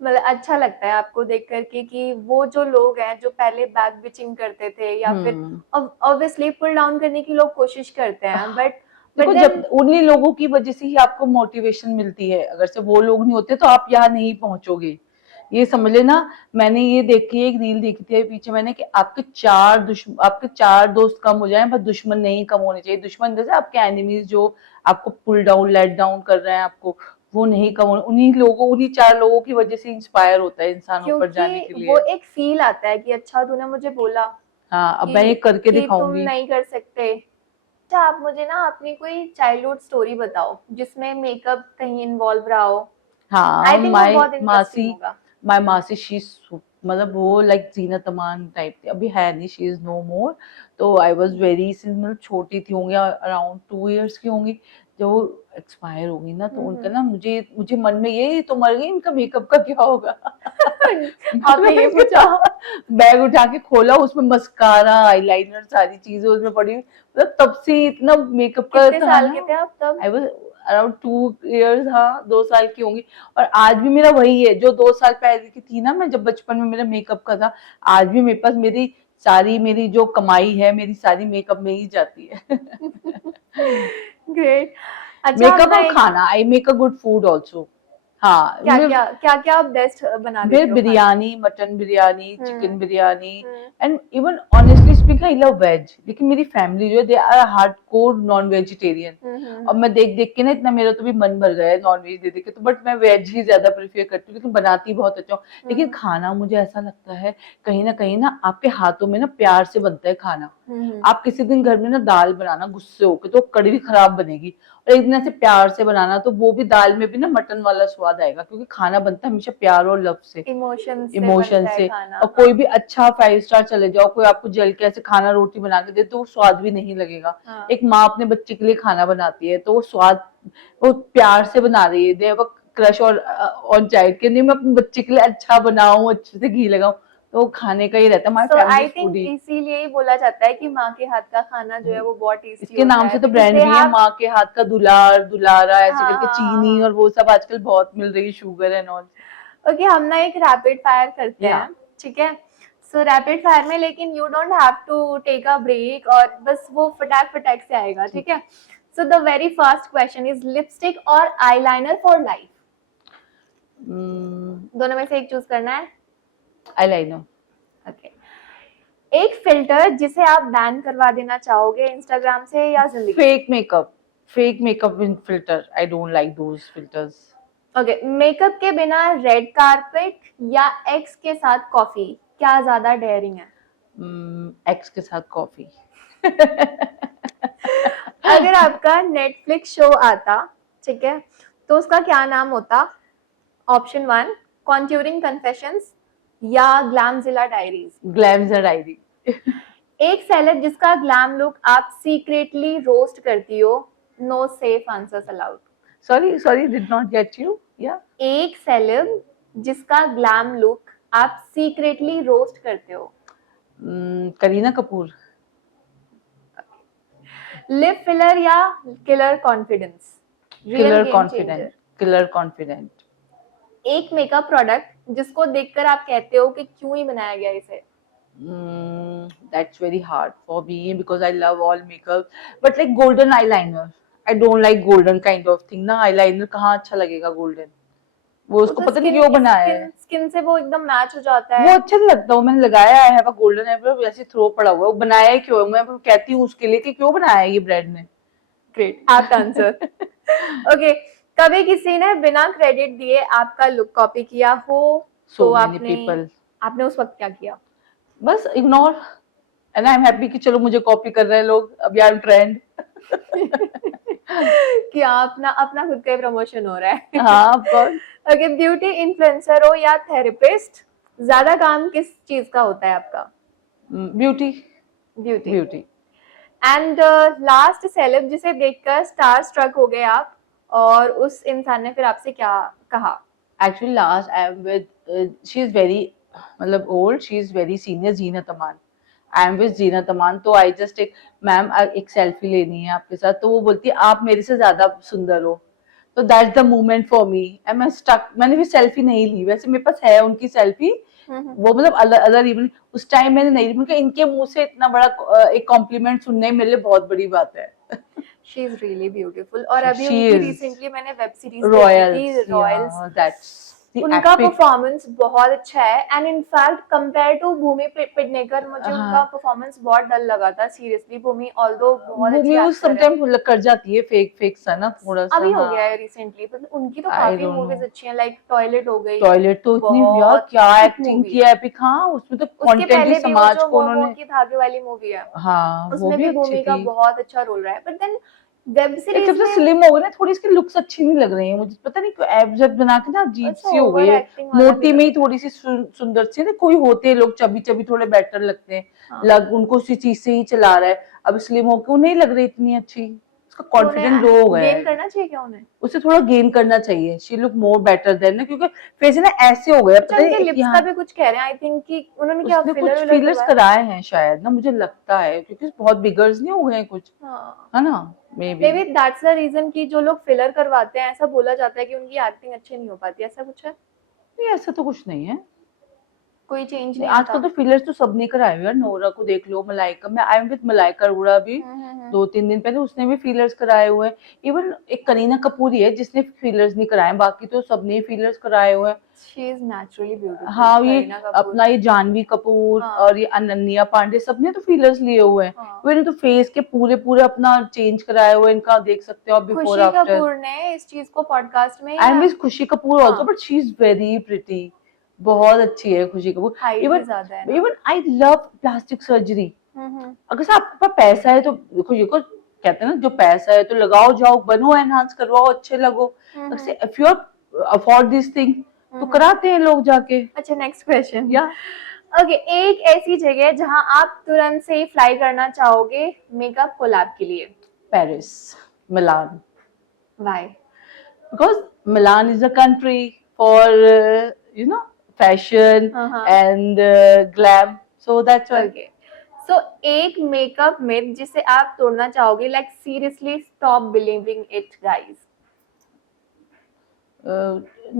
मतलब अच्छा लगता है आपको देख करके कि वो जो लोग हैं जो पहले बैक बिचिंग करते थे, या फिर ऑब्वियसली पुल डाउन करने की लोग कोशिश करते हैं, बट देखो देन जब उन्हीं लोगों की वजह से ही आपको मोटिवेशन मिलती है, अगर से वो लोग नहीं होते तो आप यहाँ नहीं पहुंचोगे, ये समझ लेना। मैंने ये देखी, एक रील देखी थी पीछे मैंने, कि आपके 4 दोस्त कम हो जाएं, बस दुश्मन नहीं कम होने चाहिए। दुश्मन जैसे आपके एनिमीज जो आपको पुल डाउन लेट डाउन कर रहे हैं आपको, वो नहीं कम होने, उन्हीं 4 लोगों की वजह से इंस्पायर होता है इंसान ऊपर जाने के क्योंकि वो लिए। एक फील आता है कि अच्छा तूने मुझे बोला हाँ, अब मैं ये करके कि तुम दिखाऊंगी। नहीं कर सकते। अच्छा, आप मुझे ना अपनी कोई चाइल्डहुड स्टोरी बताओ जिसमें मेकअप कहीं इन्वॉल्व रहा हो। हाँ, आई थिंक वो बहुत इंटरेस्टिंग होगा। माय मासी शी, मतलब वो लाइक जीनत अमान टाइप थी, अभी है नहीं, शी इज नो मोर। तो आई वाज वेरी, मतलब छोटी थी होंगी, अराउंड 2 years की होंगी, जब वो एक्सपायर हो गई ना, तो उनका ना, मुझे मुझे मन में ये तो मर गई, इनका मेकअप का क्या होगा। आपने ये पूछा? बैग उठा के खोला, उसमें मस्कारा, आईलाइनर, सारी चीजें उसमें पड़ी हुई, मतलब तब से इतना मेकअप का कितने था साल के ना। थे आप तब? आई वाज अराउंड 2 years, हाँ 2 साल की होंगी। और आज भी मेरा वही है, जो 2 साल पहले की थी ना, मैं जब बचपन में मेरा मेकअप का था, आज भी मेरे पास मेरी जो कमाई है, मेरी सारी मेकअप में ही जाती है। ग्रेट। अच्छा मेकअप अपना और एक खाना, I make a good food also. हाँ क्या क्या आप बेस्ट बना फिर लेते हो खाना? बिरयानी, मटन बिरयानी, चिकन हम्म। बिरयानी, हम्म। And even honestly speaking I love veg. लेकिन मेरी फैमिली जो है they are hardcore non vegetarian, और हम्म। मैं देख देख के ना इतना मेरा तो भी मन भर गया है नॉन वेज देख देख के, तो बट मैं वेज ही ज्यादा प्रेफर करती हूँ, लेकिन बनाती बहुत अच्छा हूँ। लेकिन हम्म। खाना मुझे ऐसा लगता है कहीं ना आपके हाथों में ना प्यार से बनता है खाना। हम्म। आप किसी दिन घर में ना दाल बनाना गुस्से होके तो कड़वी खराब बनेगी, और एक दिन ऐसे प्यार से बनाना तो वो भी दाल में भी ना मटन वाला स्वाद आएगा, क्योंकि खाना बनता है हमेशा प्यार और लव से, इमोशन से इमोशन बनता है से। खाना, और हाँ। कोई भी अच्छा 5 स्टार चले जाओ, कोई आपको जल के ऐसे खाना रोटी बना के दे तो वो स्वाद भी नहीं लगेगा। हाँ। एक माँ अपने बच्चे के लिए खाना बनाती है तो वो स्वाद, वो प्यार से बना रही है, दे वो क्रश और ऑन चाइल्ड के, नहीं मैं अपने बच्चे के लिए अच्छा बनाऊं, अच्छे से घी लगाऊं, तो वो खाने का ही रहता है, हमारी so family I food think he. इसीलिए ही बोला जाता है कि माँ के हाथ का खाना जो है वो बहुत टेस्टी इसके होता नाम है, से तो बिकॉज ब्रांड दे भी है, हैव। माँ के हाथ का दुलार दुलारा ऐसे हाँ करके, हाँ चीनी और हाँ। वो सब आजकल बहुत मिल रही है, शुगर एंड ऑल। ओके, हम ना एक रैपिड फायर करते या हैं, ठीक है? सो रैपिड फायर में लेकिन you don't have to take a break, और बस वो फटाक फटाक से आएगा, ठीक। ठीक है? So the very first question is lipstick और आईलाइनर फॉर लाइफ? दोनों में से एक चूज करना है। आईलाइनर। ओके। एक फिल्टर जिसे आप बैन करवा देना चाहोगे इंस्टाग्राम से या जिंदगी से? Fake makeup, fake makeup in filter, I don't like those filters. Okay, makeup के बिना रेड कारपेट या एक्स के साथ कॉफी, क्या ज्यादा डेयरिंग है? एक्स के साथ कॉफी। अगर आपका नेटफ्लिक्स शो आता, ठीक है, तो उसका क्या नाम होता? ऑप्शन वन, कॉन्ट्यूरिंग कन्फेशंस या ग्लैमजिला डायरीज? Glamour diary. एक सेलेब जिसका ग्लैम लुक आप सीक्रेटली रोस्ट करती हो, no safe answers allowed. Sorry sorry, did not get you. या एक सेलेब जिसका ग्लैम लुक आप सीक्रेटली रोस्ट करते हो। करीना कपूर। लिप फिलर या killer confidence? Real killer game confident, changer. Killer confident. एक मेकअप प्रोडक्ट जिसको देखकर आप कहते हो कि क्यों ही बनाया गया इसे? That's very hard for me because I love all makeup. But like golden eyeliner, I don't like golden kind of thing ना, eyeliner कहाँ अच्छा लगेगा golden, वो वो उसको तो पता नहीं स्किन क्यों बनाया है। स्किन स्किन से वो एकदम मैच हो जाता वो है। अच्छा नहीं लगता, वो मैंने लगाया है वो गोल्डन है, वैसे थ्रो पड़ा हुआ है, वो बनाया है क्यों है? मैं कहती हूँ उसके लिए कि क्यों बनाया है ये ब्रांड ने। Great, apt answer. ओके, कभी किसी ने बिना क्रेडिट दिए आपका लुक कॉपी किया हो, So तो many आपने people, आपने उस वक्त क्या किया? बस ignore, and I am happy कि चलो मुझे कॉपी कर रहे हैं लोग, अब यार ट्रेंड। कि अपना अपना खुद का प्रमोशन हो रहा है। हाँ of course. Okay, beauty influencer हो या थेरेपिस्ट, ज्यादा काम किस चीज का होता है आपका? Beauty. Beauty. Beauty. And last celeb जिसे देखकर स्टार स्ट्रक हो गए आप, और उस इंसान ने फिर आपसे क्या कहा? Actually, last I am with, she is very, मतलब old, she is very senior, Zeenat Aman. I am with Zeenat Aman, तो आई जस्ट एक, मैम एक सेल्फी लेनी है आपके साथ, तो वो बोलती है आप मेरे से ज्यादा सुंदर हो, तो that's the moment for me, and मैं स्टक, मैंने भी सेल्फी नहीं ली, वैसे मेरे पास है उनकी सेल्फी, वो मतलब अदर इवन उस टाइम मैंने नहीं ली, क्योंकि इनके मुंह से इतना बड़ा एक कॉम्प्लीमेंट सुनने मेरे लिए बहुत बड़ी बात है। She is really beautiful. और अभी शी उनकी इज रिसेंटली मैंने वेब सीरीज देखी थी, रॉयल्स, रॉयल्स। या दैट्स द उनका एपिक। परफॉर्मेंस बहुत अच्छा है, एंड इनफैक्ट कंपेयर टू भूमि पेडनेकर मुझे उनका हाँ, परफॉर्मेंस बहुत डल लगा था सीरियसली। भूमि ऑल्दो बहुत वो अच्छी म्यूज एक्टर है। समटाइम कर जाती है, फेक फेक सा ना थोड़ा सा। अभी हो हाँ गया है रिसेंटली, मतलब उनकी तो आई काफी डोंट नो। मूवीज अच्छी हैं, लाइक टॉयलेट हो गई, टॉयलेट तो इतनी, यार बहुत क्या एपिक एक्टिंग मूवी किया है। है एपिक, हाँ उसमें तो उसके कंटेंट ही पहले भी वो समाज जो को मोमो उन्होंने। की धागे वाली मूवी है, हाँ वो उसमें भी भी अच्छी भूमि का थी। बहुत अच्छा रोल रहा है, बट देन वेब एक जब सीरीज से में स्लिम हो गई ना थोड़ी, इसकी लुक्स अच्छी नहीं लग रही है मुझे, पता नहीं क्यों एब्स जब बना के ना अजीब अच्छा सी हो गई ओवर है। एक्टिंग वाला भी मोटी में ही लगता है। थोड़ी सी सुंदर सी ना, कोई होते हैं लोग चबी चबी थोड़े बेटर लगते हैं, हाँ, लग उनको उसी चीज से ही चला रहा है, अब स्लिम होके वो नहीं लग रही इतनी अच्छी, उसका तो कॉन्फिडेंस लो हो उन्हें गया गेन है। करना चाहिए क्या उन्हें? उसे थोड़ा गेन करना चाहिए, she look more better than ना, क्योंकि फेस ना ऐसे हो गया, अच्छा, पता उनके नहीं लिप्स का यहाँ। भी कुछ कह रहे हैं, आई थिंक कि उन्होंने क्या उसने फिलर कुछ विलर फीलर्स करवाया? कराए हैं शायद ना, मुझे लगता है, क्योंकि बहुत बिगर्स नहीं हो गए हैं कुछ, हाँ, है ना, maybe. Maybe that's the reason कि जो लोग फिलर करवाते हैं, ऐसा बोला जाता है कि उनकी एक्टिंग अच्छी नहीं हो पाती, ऐसा कुछ है? नहीं ऐसा तो कुछ नहीं है। कोई चेंज नहीं, नहीं आता? आजकल तो फिलर्स तो सबने कराए हुए हैं, नोरा को देख लो, मलाइका, मैं आई एम विद मलाइका अरोड़ा भी हम्म। 2-3 दिन पहले, उसने भी फीलर्स कराए हुए हैं। इवन एक करीना कपूर ही है जिसने फीलर्स नहीं कराए, बाकी तो सबने फीलर्स कराए हुए हैं। शी इज नेचुरली ब्यूटीफुल, हाँ, ये करीना कपूर। अपना ये जानवी कपूर हाँ और ये अनन्या पांडे सबने तो फीलर्स लिए हुए हैं। हाँ। इवन तो फेस के पूरे पूरे अपना चेंज कराए हुए हैं, इनका देख सकते हो आप बिफोर खुशी आफ्टर। कपूर ने इस चीज को पॉडकास्ट में आई या मिस खुशी कपूर हाँ, also, but she is very pretty, बहुत अच्छी है खुशी कपूर। हाइट भी इवन ज्यादा है ना। Even I love plastic surgery. Hmm. अगर से आपके पास पैसा है तो देखो, ये को कहते हैं ना, जो पैसा है तो लगाओ, जाओ, बनो, एनहांस करवाओ, अच्छे लगो। अगर से if you afford this thing तो कराते हैं लोग जाके। अच्छा, नेक्स्ट क्वेश्चन। या ओके, एक ऐसी जगह जहां आप तुरंत से ही फ्लाई करना चाहोगे मेकअप कोलैब के लिए? Paris, Milan, why? because Milan is a country for fashion हाँ। and glam, so that's why. Okay, so एक मेकअप मिथ जिसे आप तोड़ना चाहोगे, like seriously stop believing it guys.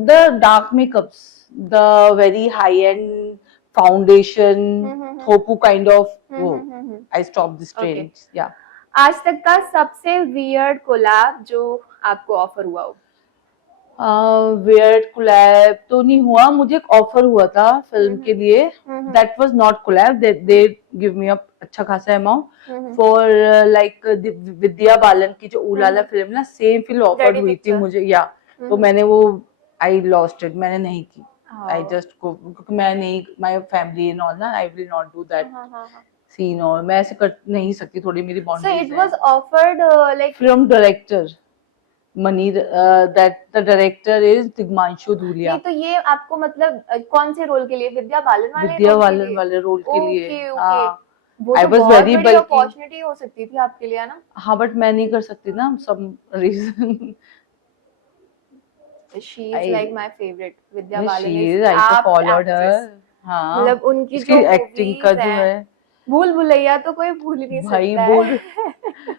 The dark makeups, the very high end foundation, thopu kind of, वो I stopped this Okay. trend. Yeah. आज तक का सबसे वियर्ड कोलैब जो आपको ऑफर हुआ हो? वियर्ड कोलैब तो नहीं हुआ, मुझे एक ऑफर हुआ था फिल्म के लिए, that was not collab, they give me a अच्छा खासा amount for like Vidya Balan की जो उलाला फिल्म ना, सेम फिल्म ऑफर Ready हुई थी picture. मुझे, या तो मैंने वो, आई लॉस्ट इट, मैंने नहीं की। आई Oh. जस्ट गो, क्योंकि मैं नहीं, माय फैमिली एंड ऑल ना, I will not do that हाँ। सीन, और मैं ऐसे कर नहीं सकती, थोड़ी मेरी So बाउंड्रीज it हैं। was offered like film director money, that the director is Tigmanshu Dhulia. नहीं तो ये आपको मतलब कौन से रोल के लिए? विद्या बालन वाले विद्या रोल के बालन लिए? वाले रोल के लिए। ओके ओके, हाँ, वो आई तो वाज बहुत वेरी, बड़ी बल्कि अपॉर्चुनिटी हो सकती थी आपके लिए, है ना? हाँ, बट मैं नहीं कर सकती ना, some reason. She is I like my favourite, Vidya Balan she is is, I तो एप्ट फॉलोड एक्ट्रेस। हर। हाँ, मतलब उनकी उसकी जो एक्टिंग का मूवीज जो हैं, है, भूल भुलैया तो कोई भूल ही नहीं भाई सकता बोल, है।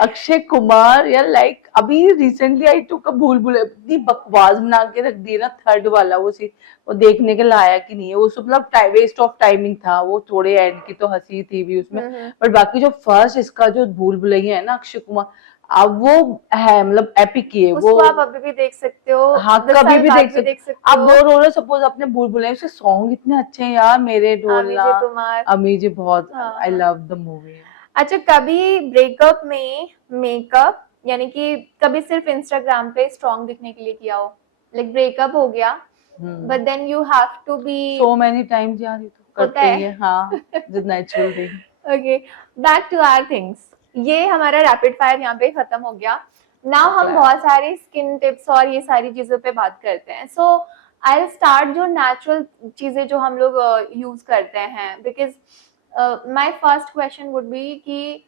अक्षय कुमार या लाइक अभी रिसेंटली आई टू का भूल भुलैया, इतनी बकवास बना के रख दी ना, थर्ड वाला वो सी, वो देखने के लायक ही नहीं है, वो सब मतलब वेस्ट ऑफ टाइमिंग था, वो थोड़े एंड की तो हंसी थी भी उसमें, बट बाकी जो फर्स्ट इसका जो भूल भुलैया है ना अक्षय कुमार, अब वो है मतलब एपिक ही है वो। उसको आप अभी भी देख सकते हो, हाँ, 10 कभी साल भी बाद देख भी सकते, देख सकते आप हो। बोर हो रहे हो सपोज अपने भूल भुलैया, उसके सॉन्ग इतने अच्छे हैं यार, मेरे आमी ढोलना, जे तुम्हार। अमी जी, बहुत, हाँ आई हाँ। Love the movie. अच्छा, कभी ब्रेकअप में मेकअप यानी कि कभी सिर्फ इंस्टाग्राम पे स्ट्रॉन्ग दिखने के लिए किया हो, लाइक ब्रेकअप हो गया but then you have to be, so many times यार, ये तो होता करते ही है। है, हाँ, the natural thing. Okay, back to our things. ये हमारा रैपिड फायर यहाँ पे खत्म हो गया। नाउ हम बहुत सारे स्किन टिप्स और ये सारी चीजों पे बात करते हैं। सो आई विल स्टार्ट जो नेचुरल चीजें जो हम लोग यूज करते हैं, because my first question would be कि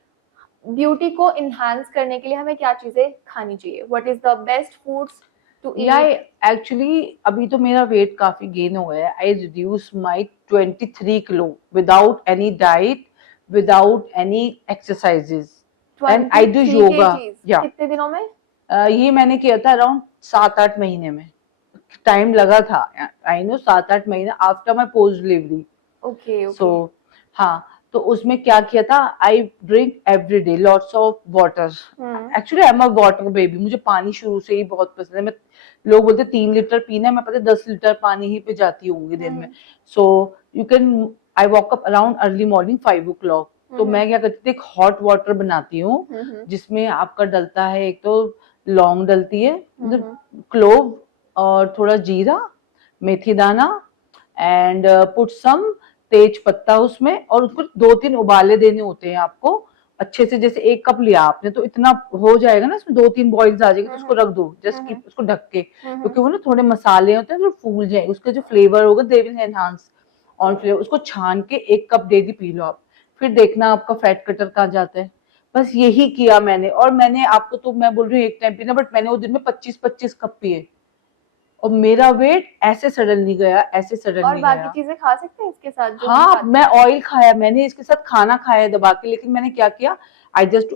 ब्यूटी को इनहांस करने के लिए हमें क्या चीजें खानी चाहिए? What is the best foods to या ईट? एक्चुअली अभी तो मेरा वेट काफी गेन हुआ है, आई reduce my 23 kilo without any diet, without any exercises, and I do 23 yoga. kgs या कितने दिनों में? ये मैंने किया था अराउंड 7-8 महीने में, टाइम लगा था, आई नो, 7-8 महीने after my post delivery. Okay so okay. हाँ, तो उसमें क्या किया था, I drink every day lots of water. Actually I am a water baby, मुझे पानी शुरू से ही बहुत पसंद है। मैं, लोग बोलते 3 लीटर पीना है, मैं पता 10 लीटर पानी ही पे जाती होंगी दिन में। So you can, I walk up around early morning 5 o'clock। तो मैं क्या करती थी, एक हॉट वाटर बनाती हूँ जिसमें आपका डलता है, एक तो लौंग डलती है, क्लोव और थोड़ा जीरा, मेथी दाना, एंड पुट सम तेज पत्ता उसमें, और उसको 2-3 उबाले देने होते हैं आपको अच्छे से। जैसे 1 कप लिया आपने तो इतना हो जाएगा ना, इसमें 2-3 बॉइल्स आ जाएंगे, तो उसको रख दो, जस्ट कीप उसको ढक के, क्योंकि वो ना थोड़े मसाले होते हैं तो फूल जाए, उसका जो फ्लेवर होगा they will enhance on flavour. उसको छान के 1 कप डेली पी लो आप, फिर देखना आपका फैट कटर कहाँ जाता है। बस यही किया मैंने, और मैंने आपको तो मैं बोल रही हूँ एक टाइम पीना, बट मैंने वो दिन में 25-25 कप पिए, और मेरा वेट ऐसे सडन नहीं गया, ऐसे सडन और नहीं बाकी गया। चीजें खा सकते हैं इसके साथ जो हम हाँ, खाते मैं हैं? ऑयल खाया, मैंने इसके साथ खाना खाया दबा के, लेकिन मैंने क्या किया, I just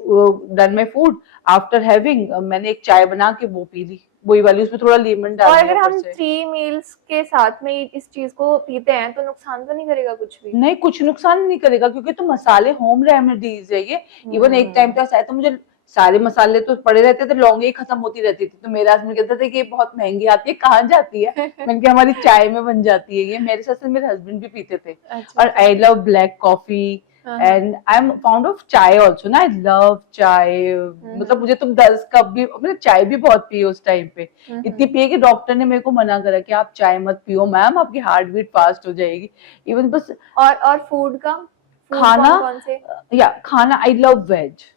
done my food, after having मैंने एक चाय बना के वो पी ली, वही वाली, उसमें थोड़ा लेमन डाल और दिया अगर ऊपर हम से। 3 मील्स के साथ में इस चीज को पीते हैं तो नुकसान तो नहीं करेगा कुछ भी? नहीं, कुछ नुकसान नहीं करेगा, क्योंकि तो मसाले होम रेमेडीज है ये। इवन एक टाइम हम्म। पे ऐसा है, तो मुझे सारे मसाले तो पड़े रहते थे, लौंगे ही खत्म होती रहती थी, तो मेरा हस्बैंड कहते थे कि ये बहुत महंगी आती है, कहाँ जाती है? मैंने कहा हमारी चाय में बन जाती है ये। मेरे साथ साथ मेरे हस्बैंड भी पीते थे। अच्छा और अच्छा। आई लव ब्लैक कॉफी हाँ। And I am found of चाय ऑल्सो ना, आई लव चाय। मतलब मुझे तो 10 कप भी, मैंने चाय भी बहुत पी उस टाइम पे, इतनी पिए कि डॉक्टर ने मेरे को मना करा कि आप चाय मत पियो मैम, आपकी हार्ट बीट फास्ट हो जाएगी। इवन बस और फूड का, फूड खाना, कौन कौन से? या खाना, आई लव वेज।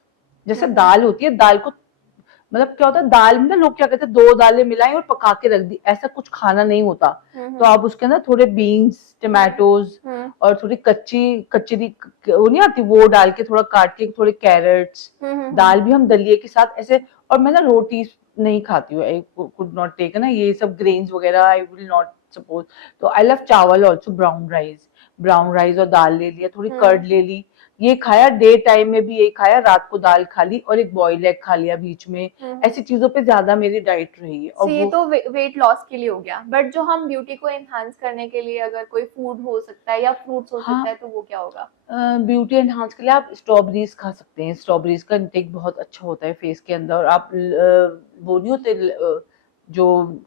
जैसे हम्म दाल होती है, दाल को मतलब क्या होता है, दाल में ना लोग क्या कहते हैं, 2 दालें मिलाई और पका के रख दी, ऐसा कुछ खाना नहीं होता। तो आप उसके अंदर थोड़े बीन्स, टमाटोज हम्म और थोड़ी कच्ची कच्ची वो नहीं आती, वो डाल के थोड़ा काट के, थोड़े कैरेट्स, दाल भी हम दलिए के साथ ऐसे। और मैं ना रोटी नहीं खाती हूँ, आई कुड नॉट टेक ना ये सब ग्रेन्स वगैरह, आई विल नॉट सपोज। तो आई लव चावल ऑल्सो, ब्राउन राइस और दाल ले लिया, थोड़ी कर्ड ले ली, ये खाया। डे टाइम में भी यही खाया, रात को दाल खा ली और एक बॉइल एग खा लिया बीच में। ऐसी चीजों पे ज्यादा मेरी डाइट रही है। और ये वो तो वेट लॉस के लिए हो गया, बट जो हम ब्यूटी को एनहांस करने के लिए अगर कोई फूड हो सकता है या फ्रूट्स हो सकता हाँ, है तो वो क्या होगा? ब्यूटी एनहांस के लिए आप स्ट्रॉबेरीज खा सकते हैं, स्ट्रॉबेरीज का इंटेक बहुत अच्छा होता है फेस के अंदर। और आप वो नहीं होते जो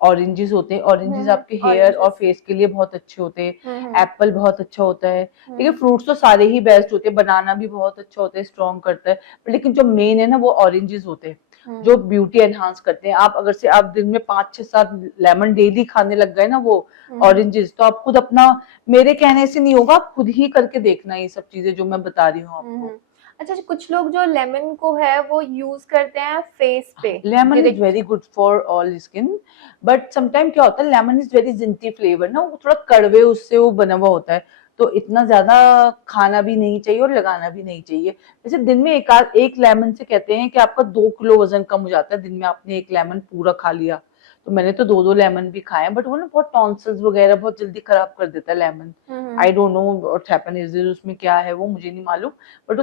ऑरेंजेस होते हैं, ऑरेंजेस आपके हेयर और ऑरेंजेस। फेस के लिए बहुत अच्छे होते हैं। हम्म एप्पल बहुत अच्छा होता है। देखिए हम्म फ्रूट्स तो सारे ही बेस्ट होते हैं, बनाना भी बहुत अच्छा होता है, स्ट्रॉन्ग करता है। पर लेकिन जो मेन है ना, वो ऑरेंजेस होते हैं जो हम्म ब्यूटी एनहांस करते हैं। आप अगर से आप दिन में 5 6 7 लेमन डेली खाने लग गए ना, वो हम्म ऑरेंजेस, तो आप खुद अपना, मेरे कहने से नहीं होगा, आप खुद ही करके देखना ये सब चीजें जो मैं बता रही हूँ आपको। हम्म। अच्छा, कुछ लोग जो लेमन को है वो यूज करते हैं फेस पे lemon is direct. Very good for all skin, but sometime क्या होता है, लेमन इज वेरी जिंटी फ्लेवर ना, वो थोड़ा कड़वे उससे वो बना हुआ होता है, तो इतना ज्यादा खाना भी नहीं चाहिए और लगाना भी नहीं चाहिए। जैसे दिन में एक लेमन से कहते हैं कि आपका 2 किलो वजन कम हो जाता है, दिन में आपने एक लेमन पूरा खा लिया। तो मैंने तो 2 2 लेमन भी खाए, बट वो ना बहुत टॉन्सिल्स वगैरह बहुत जल्दी खराब कर देता है lemon. I don't know what happen, is उसमें क्या है वो मुझे नहीं मालूम। बट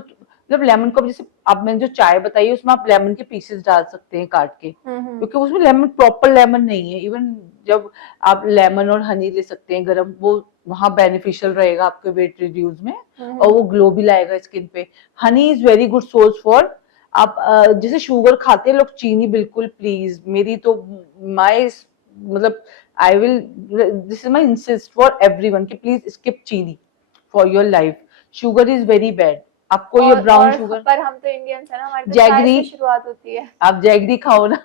मतलब लेमन को, जैसे आप, मैंने जो चाय बताई है उसमें आप लेमन के पीसेस डाल सकते हैं काट के, क्योंकि उसमें लेमन, प्रॉपर लेमन नहीं है। इवन जब आप लेमन और हनी ले सकते हैं गरम, वो वहां बेनिफिशियल रहेगा आपके वेट रिड्यूस में, और वो ग्लो भी लाएगा स्किन पे। Honey is very good source for, आप जैसे शुगर खाते हैं लोग, चीनी बिल्कुल प्लीज, मेरी तो माय मतलब I will, this is my insist for everyone कि प्लीज स्किप चीनी for your life. Sugar is very bad. आपको ये ब्राउन और शुगर, पर हम तो इंडियंस है ना, हमारी तो चाय जैगरी, से शुरुआत होती है। आप जैगरी खाओ ना।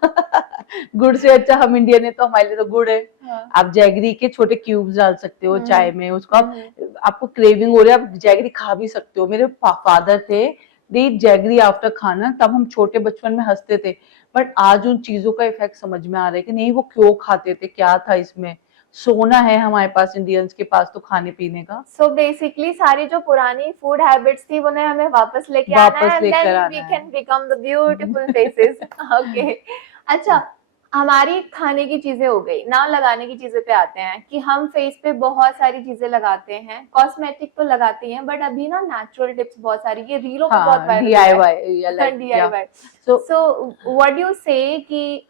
गुड़ से अच्छा, हम इंडियन है तो हमारे लिए तो गुड़ है। हाँ। आप जैगरी के छोटे क्यूब्स डाल सकते हो चाय में, उसको आप, हम्म। आपको क्रेविंग हो रही है, आप जैगरी खा भी सकते हो। मेरे फादर थे, दे जैगरी आफ्टर खाना, तब हम छोटे बचपन में हंसते थे, बट आज उन चीजों का इफेक्ट समझ में आ रहा है कि नहीं, वो क्यों खाते थे, क्या था इसमें। सोना है हमारे पास, इंडियंस के पास तो खाने पीने का, सो बेसिकली सारी जो पुरानी फूड हैबिट्स थी उन्हें हमें वापस लेके आना है, वापस एंड लेकर देन आना वी है। Can become the beautiful faces. Okay. अच्छा, हमारी खाने की चीजें हो गई, नाम लगाने की चीजें पे आते हैं कि हम फेस पे बहुत सारी चीजें लगाते हैं, कॉस्मेटिक तो लगाते हैं, बट अभी ना नेचुरल टिप्स बहुत सारी, ये रीलों पे बहुत हाँ, वायरल हो रहा DIY या है। लाइक या DIY. So. So what do you से कि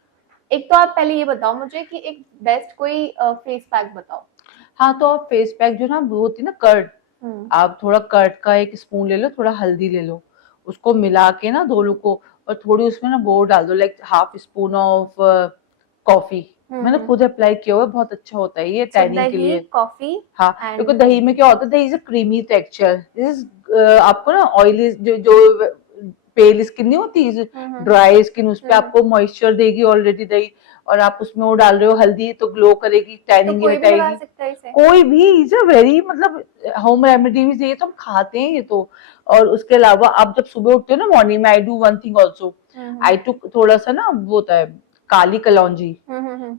एक तो आप पहले ये बताओ मुझे कि एक बेस्ट कोई फेस पैक बताओ। हाँ, तो आप फेस पैक जो ना, वो होती है ना कर्ड, हम्म आप थोड़ा कर्ड का 1 स्पून ले लो, थोड़ा हल्दी ले लो, उसको मिला के ना दोनों को, और थोड़ी उसमें ना वो डाल दो, like half spoon of coffee. मैंने हम्म। खुद अप्लाई किया हुआ है, बहुत अच्छा होता है ये सो टैनिंग के दही, लिए। कॉफी हाँ, क्योंकि एंड दही हनी। में क्या होता है, दही is a creamy texture, this आपको ना ऑयली, जो जो पेल स्किन नहीं होती, ड्राई स्किन, उस पे आपको मॉइस्चर देगी ऑलरेडी दही, और आप उसमें वो डाल रहे हो हल्दी, तो ग्लो करेगी, तो टैनिंग ही कोई भी लगा हटाएगी। सकता है इसे? कोई भी, इज अ वेरी मतलब होम रेमेडीज, ये तो हम खाते हैं ये तो। और उसके अलावा आप जब सुबह उठते हो ना मॉर्निंग में, I do one thing also, I took थोड़ा सा ना वो होता है काली कलौंजी,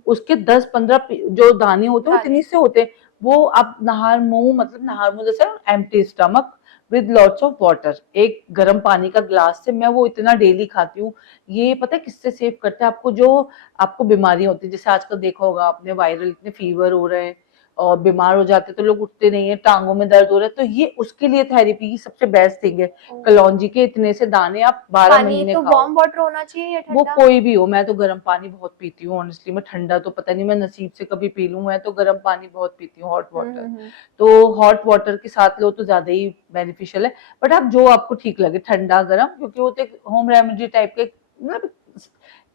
उसके 10 15 जो दाने होते हैं, वो दाने। इतनी से होते हैं, वो आप नहार मुंह, मतलब नहार मुंह जैसे empty stomach with lots of water, एक गर्म पानी का ग्लास से, मैं वो इतना डेली खाती हूँ। ये पता है किससे सेव करता है आपको, जो आपको बीमारी होती है, जैसे आजकल देखा होगा आपने, वायरल इतने फीवर हो रहे हैं, और बीमार हो जाते हैं तो लोग उठते नहीं है, टांगों में दर्द हो रहा है, तो ये उसके लिए थेरेपी की सबसे बेस्ट थिंग है। कलौंजी के इतने से दाने आप 12 पानी महीने तो खाओ। वार्म वाटर होना चाहिए या वो ठंडा? कोई भी हो, मैं तो गर्म पानी बहुत पीती हूँ ऑनेस्टली। मैं ठंडा तो पता नहीं, मैं नसीब से कभी पी लूं, मैं तो गर्म पानी बहुत पीती हूँ, हॉट वाटर। हम्म। तो हॉट वाटर के साथ लो तो ज्यादा ही बेनिफिशियल है। बट आप जो आपको ठीक लगे, ठंडा गर्म, क्योंकि वो तो एक होम रेमेडी टाइप के, मतलब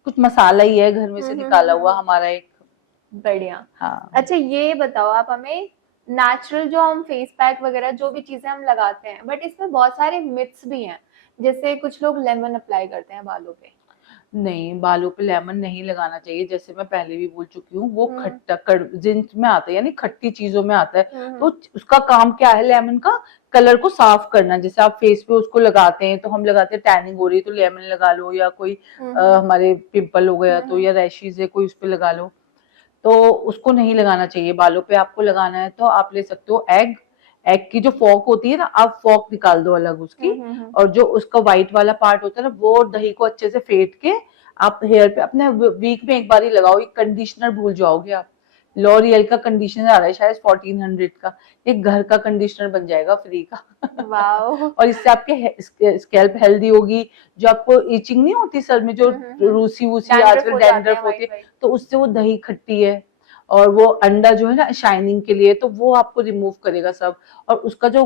कुछ मसाला ही है घर में से निकाला हुआ हमारा एक। बढ़िया। हाँ। अच्छा ये बताओ आप हमें, नेचुरल जो हम फेस पैक वगैरह जो भी चीजें हम लगाते हैं, बट इसमें बहुत सारे मिथ्स भी हैं, जैसे कुछ लोग लेमन अप्लाई करते हैं बालों पे। नहीं, बालों पे लेमन नहीं लगाना चाहिए, जैसे मैं पहले भी बोल चुकी हूँ, वो हम्म खट्टा जिंच में आता है, यानी खट्टी चीजों में आता है। हम्म तो उसका काम क्या है, लेमन का कलर को साफ करना। जैसे आप फेस पे उसको लगाते हैं, तो हम लगाते हैं टैनिंग हो रही है तो लेमन लगा लो, या कोई हम्म हमारे पिंपल हो गया तो, हम्म या रैशेज है कोई, उस पे लगा लो। तो उसको नहीं लगाना चाहिए बालों पे। आपको लगाना है तो आप ले सकते हो एग। एग की जो फॉक होती है ना, आप फॉक निकाल दो अलग उसकी, हम्म। और जो उसका व्हाइट वाला पार्ट होता है ना, वो दही को अच्छे से फेंट के आप हेयर पे अपने वीक में एक बार ही लगाओ। ये कंडीशनर भूल जाओगे आप। लॉरियल का कंडीशनर आ रहा है शायद 1400 का, एक घर का कंडीशनर बन जाएगा फ्री का। वाओ। और इससे आपके स्कैल्प हेल्दी होगी। जो आपको इचिंग नहीं होती सर में, जो रूसी वूसी डैंड्रफ आजकल हो जाते डैंड्रफ हैं, होती वाइट है, वाइट। तो उससे वो दही खट्टी है। और वो अंडा जो है ना शाइनिंग के लिए, तो वो आपको रिमूव करेगा सब। और उसका जो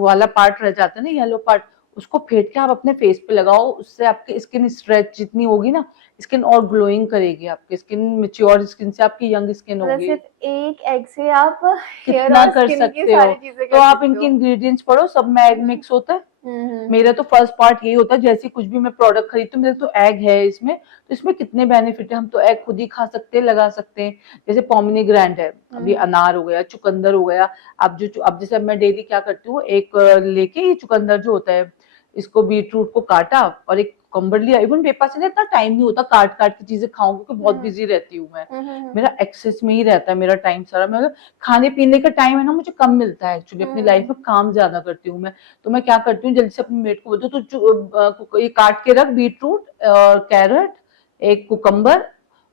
वाला पार्ट रह जाता है ना, येलो पार्ट, उसको फेंट के आप अपने फेस पे लगाओ। उससे आपकी स्किन स्ट्रेच जितनी होगी ना, स्किन और ग्लोइंग करेगी। आपकी स्किन मैच्योर स्किन से आपकी यंग स्किन मतलब होगी। सिर्फ एक एग से आप हेयर कितना और कर स्किन की सकते हो। सारी चीजें तो कर आप सकते इनके हो। इंग्रेडिएंट्स पढ़ो, सब में एग हम्म मिक्स होता है। मेरा हम्म। तो फर्स्ट पार्ट यही होता है, जैसे कुछ भी मैं प्रोडक्ट खरीदती हूँ, मेरे तो एग है इसमें, तो इसमें कितने बेनिफिट है। हम तो एग खुद ही खा सकते हैं, लगा सकते हैं। जैसे पोमिग्रेनेट है, अभी हम्म अनार हो गया, चुकंदर हो गया। अब जैसे मैं डेली क्या करती हूँ, एक लेके ये चुकंदर जो होता है, इसको बीटरूट को काटा और एक कुकुम्बर लिया। इवन मेरे पास ना इतना टाइम नहीं होता काट काट की चीजें खाऊं, क्योंकि बहुत हम्म बिजी रहती हूँ मैं। हम्म मेरा एक्सेस में ही रहता है मेरा टाइम सारा। मैं मतलब खाने पीने का टाइम है ना, मुझे कम मिलता है एक्चुअली। अपनी लाइफ में काम ज्यादा करती हूँ मैं। तो मैं क्या करती हूँ, जल्दी से अपनी मेट को बोलती हूँ, तो ये काट के रख बीटरूट और कैरेट, एक कुकम्बर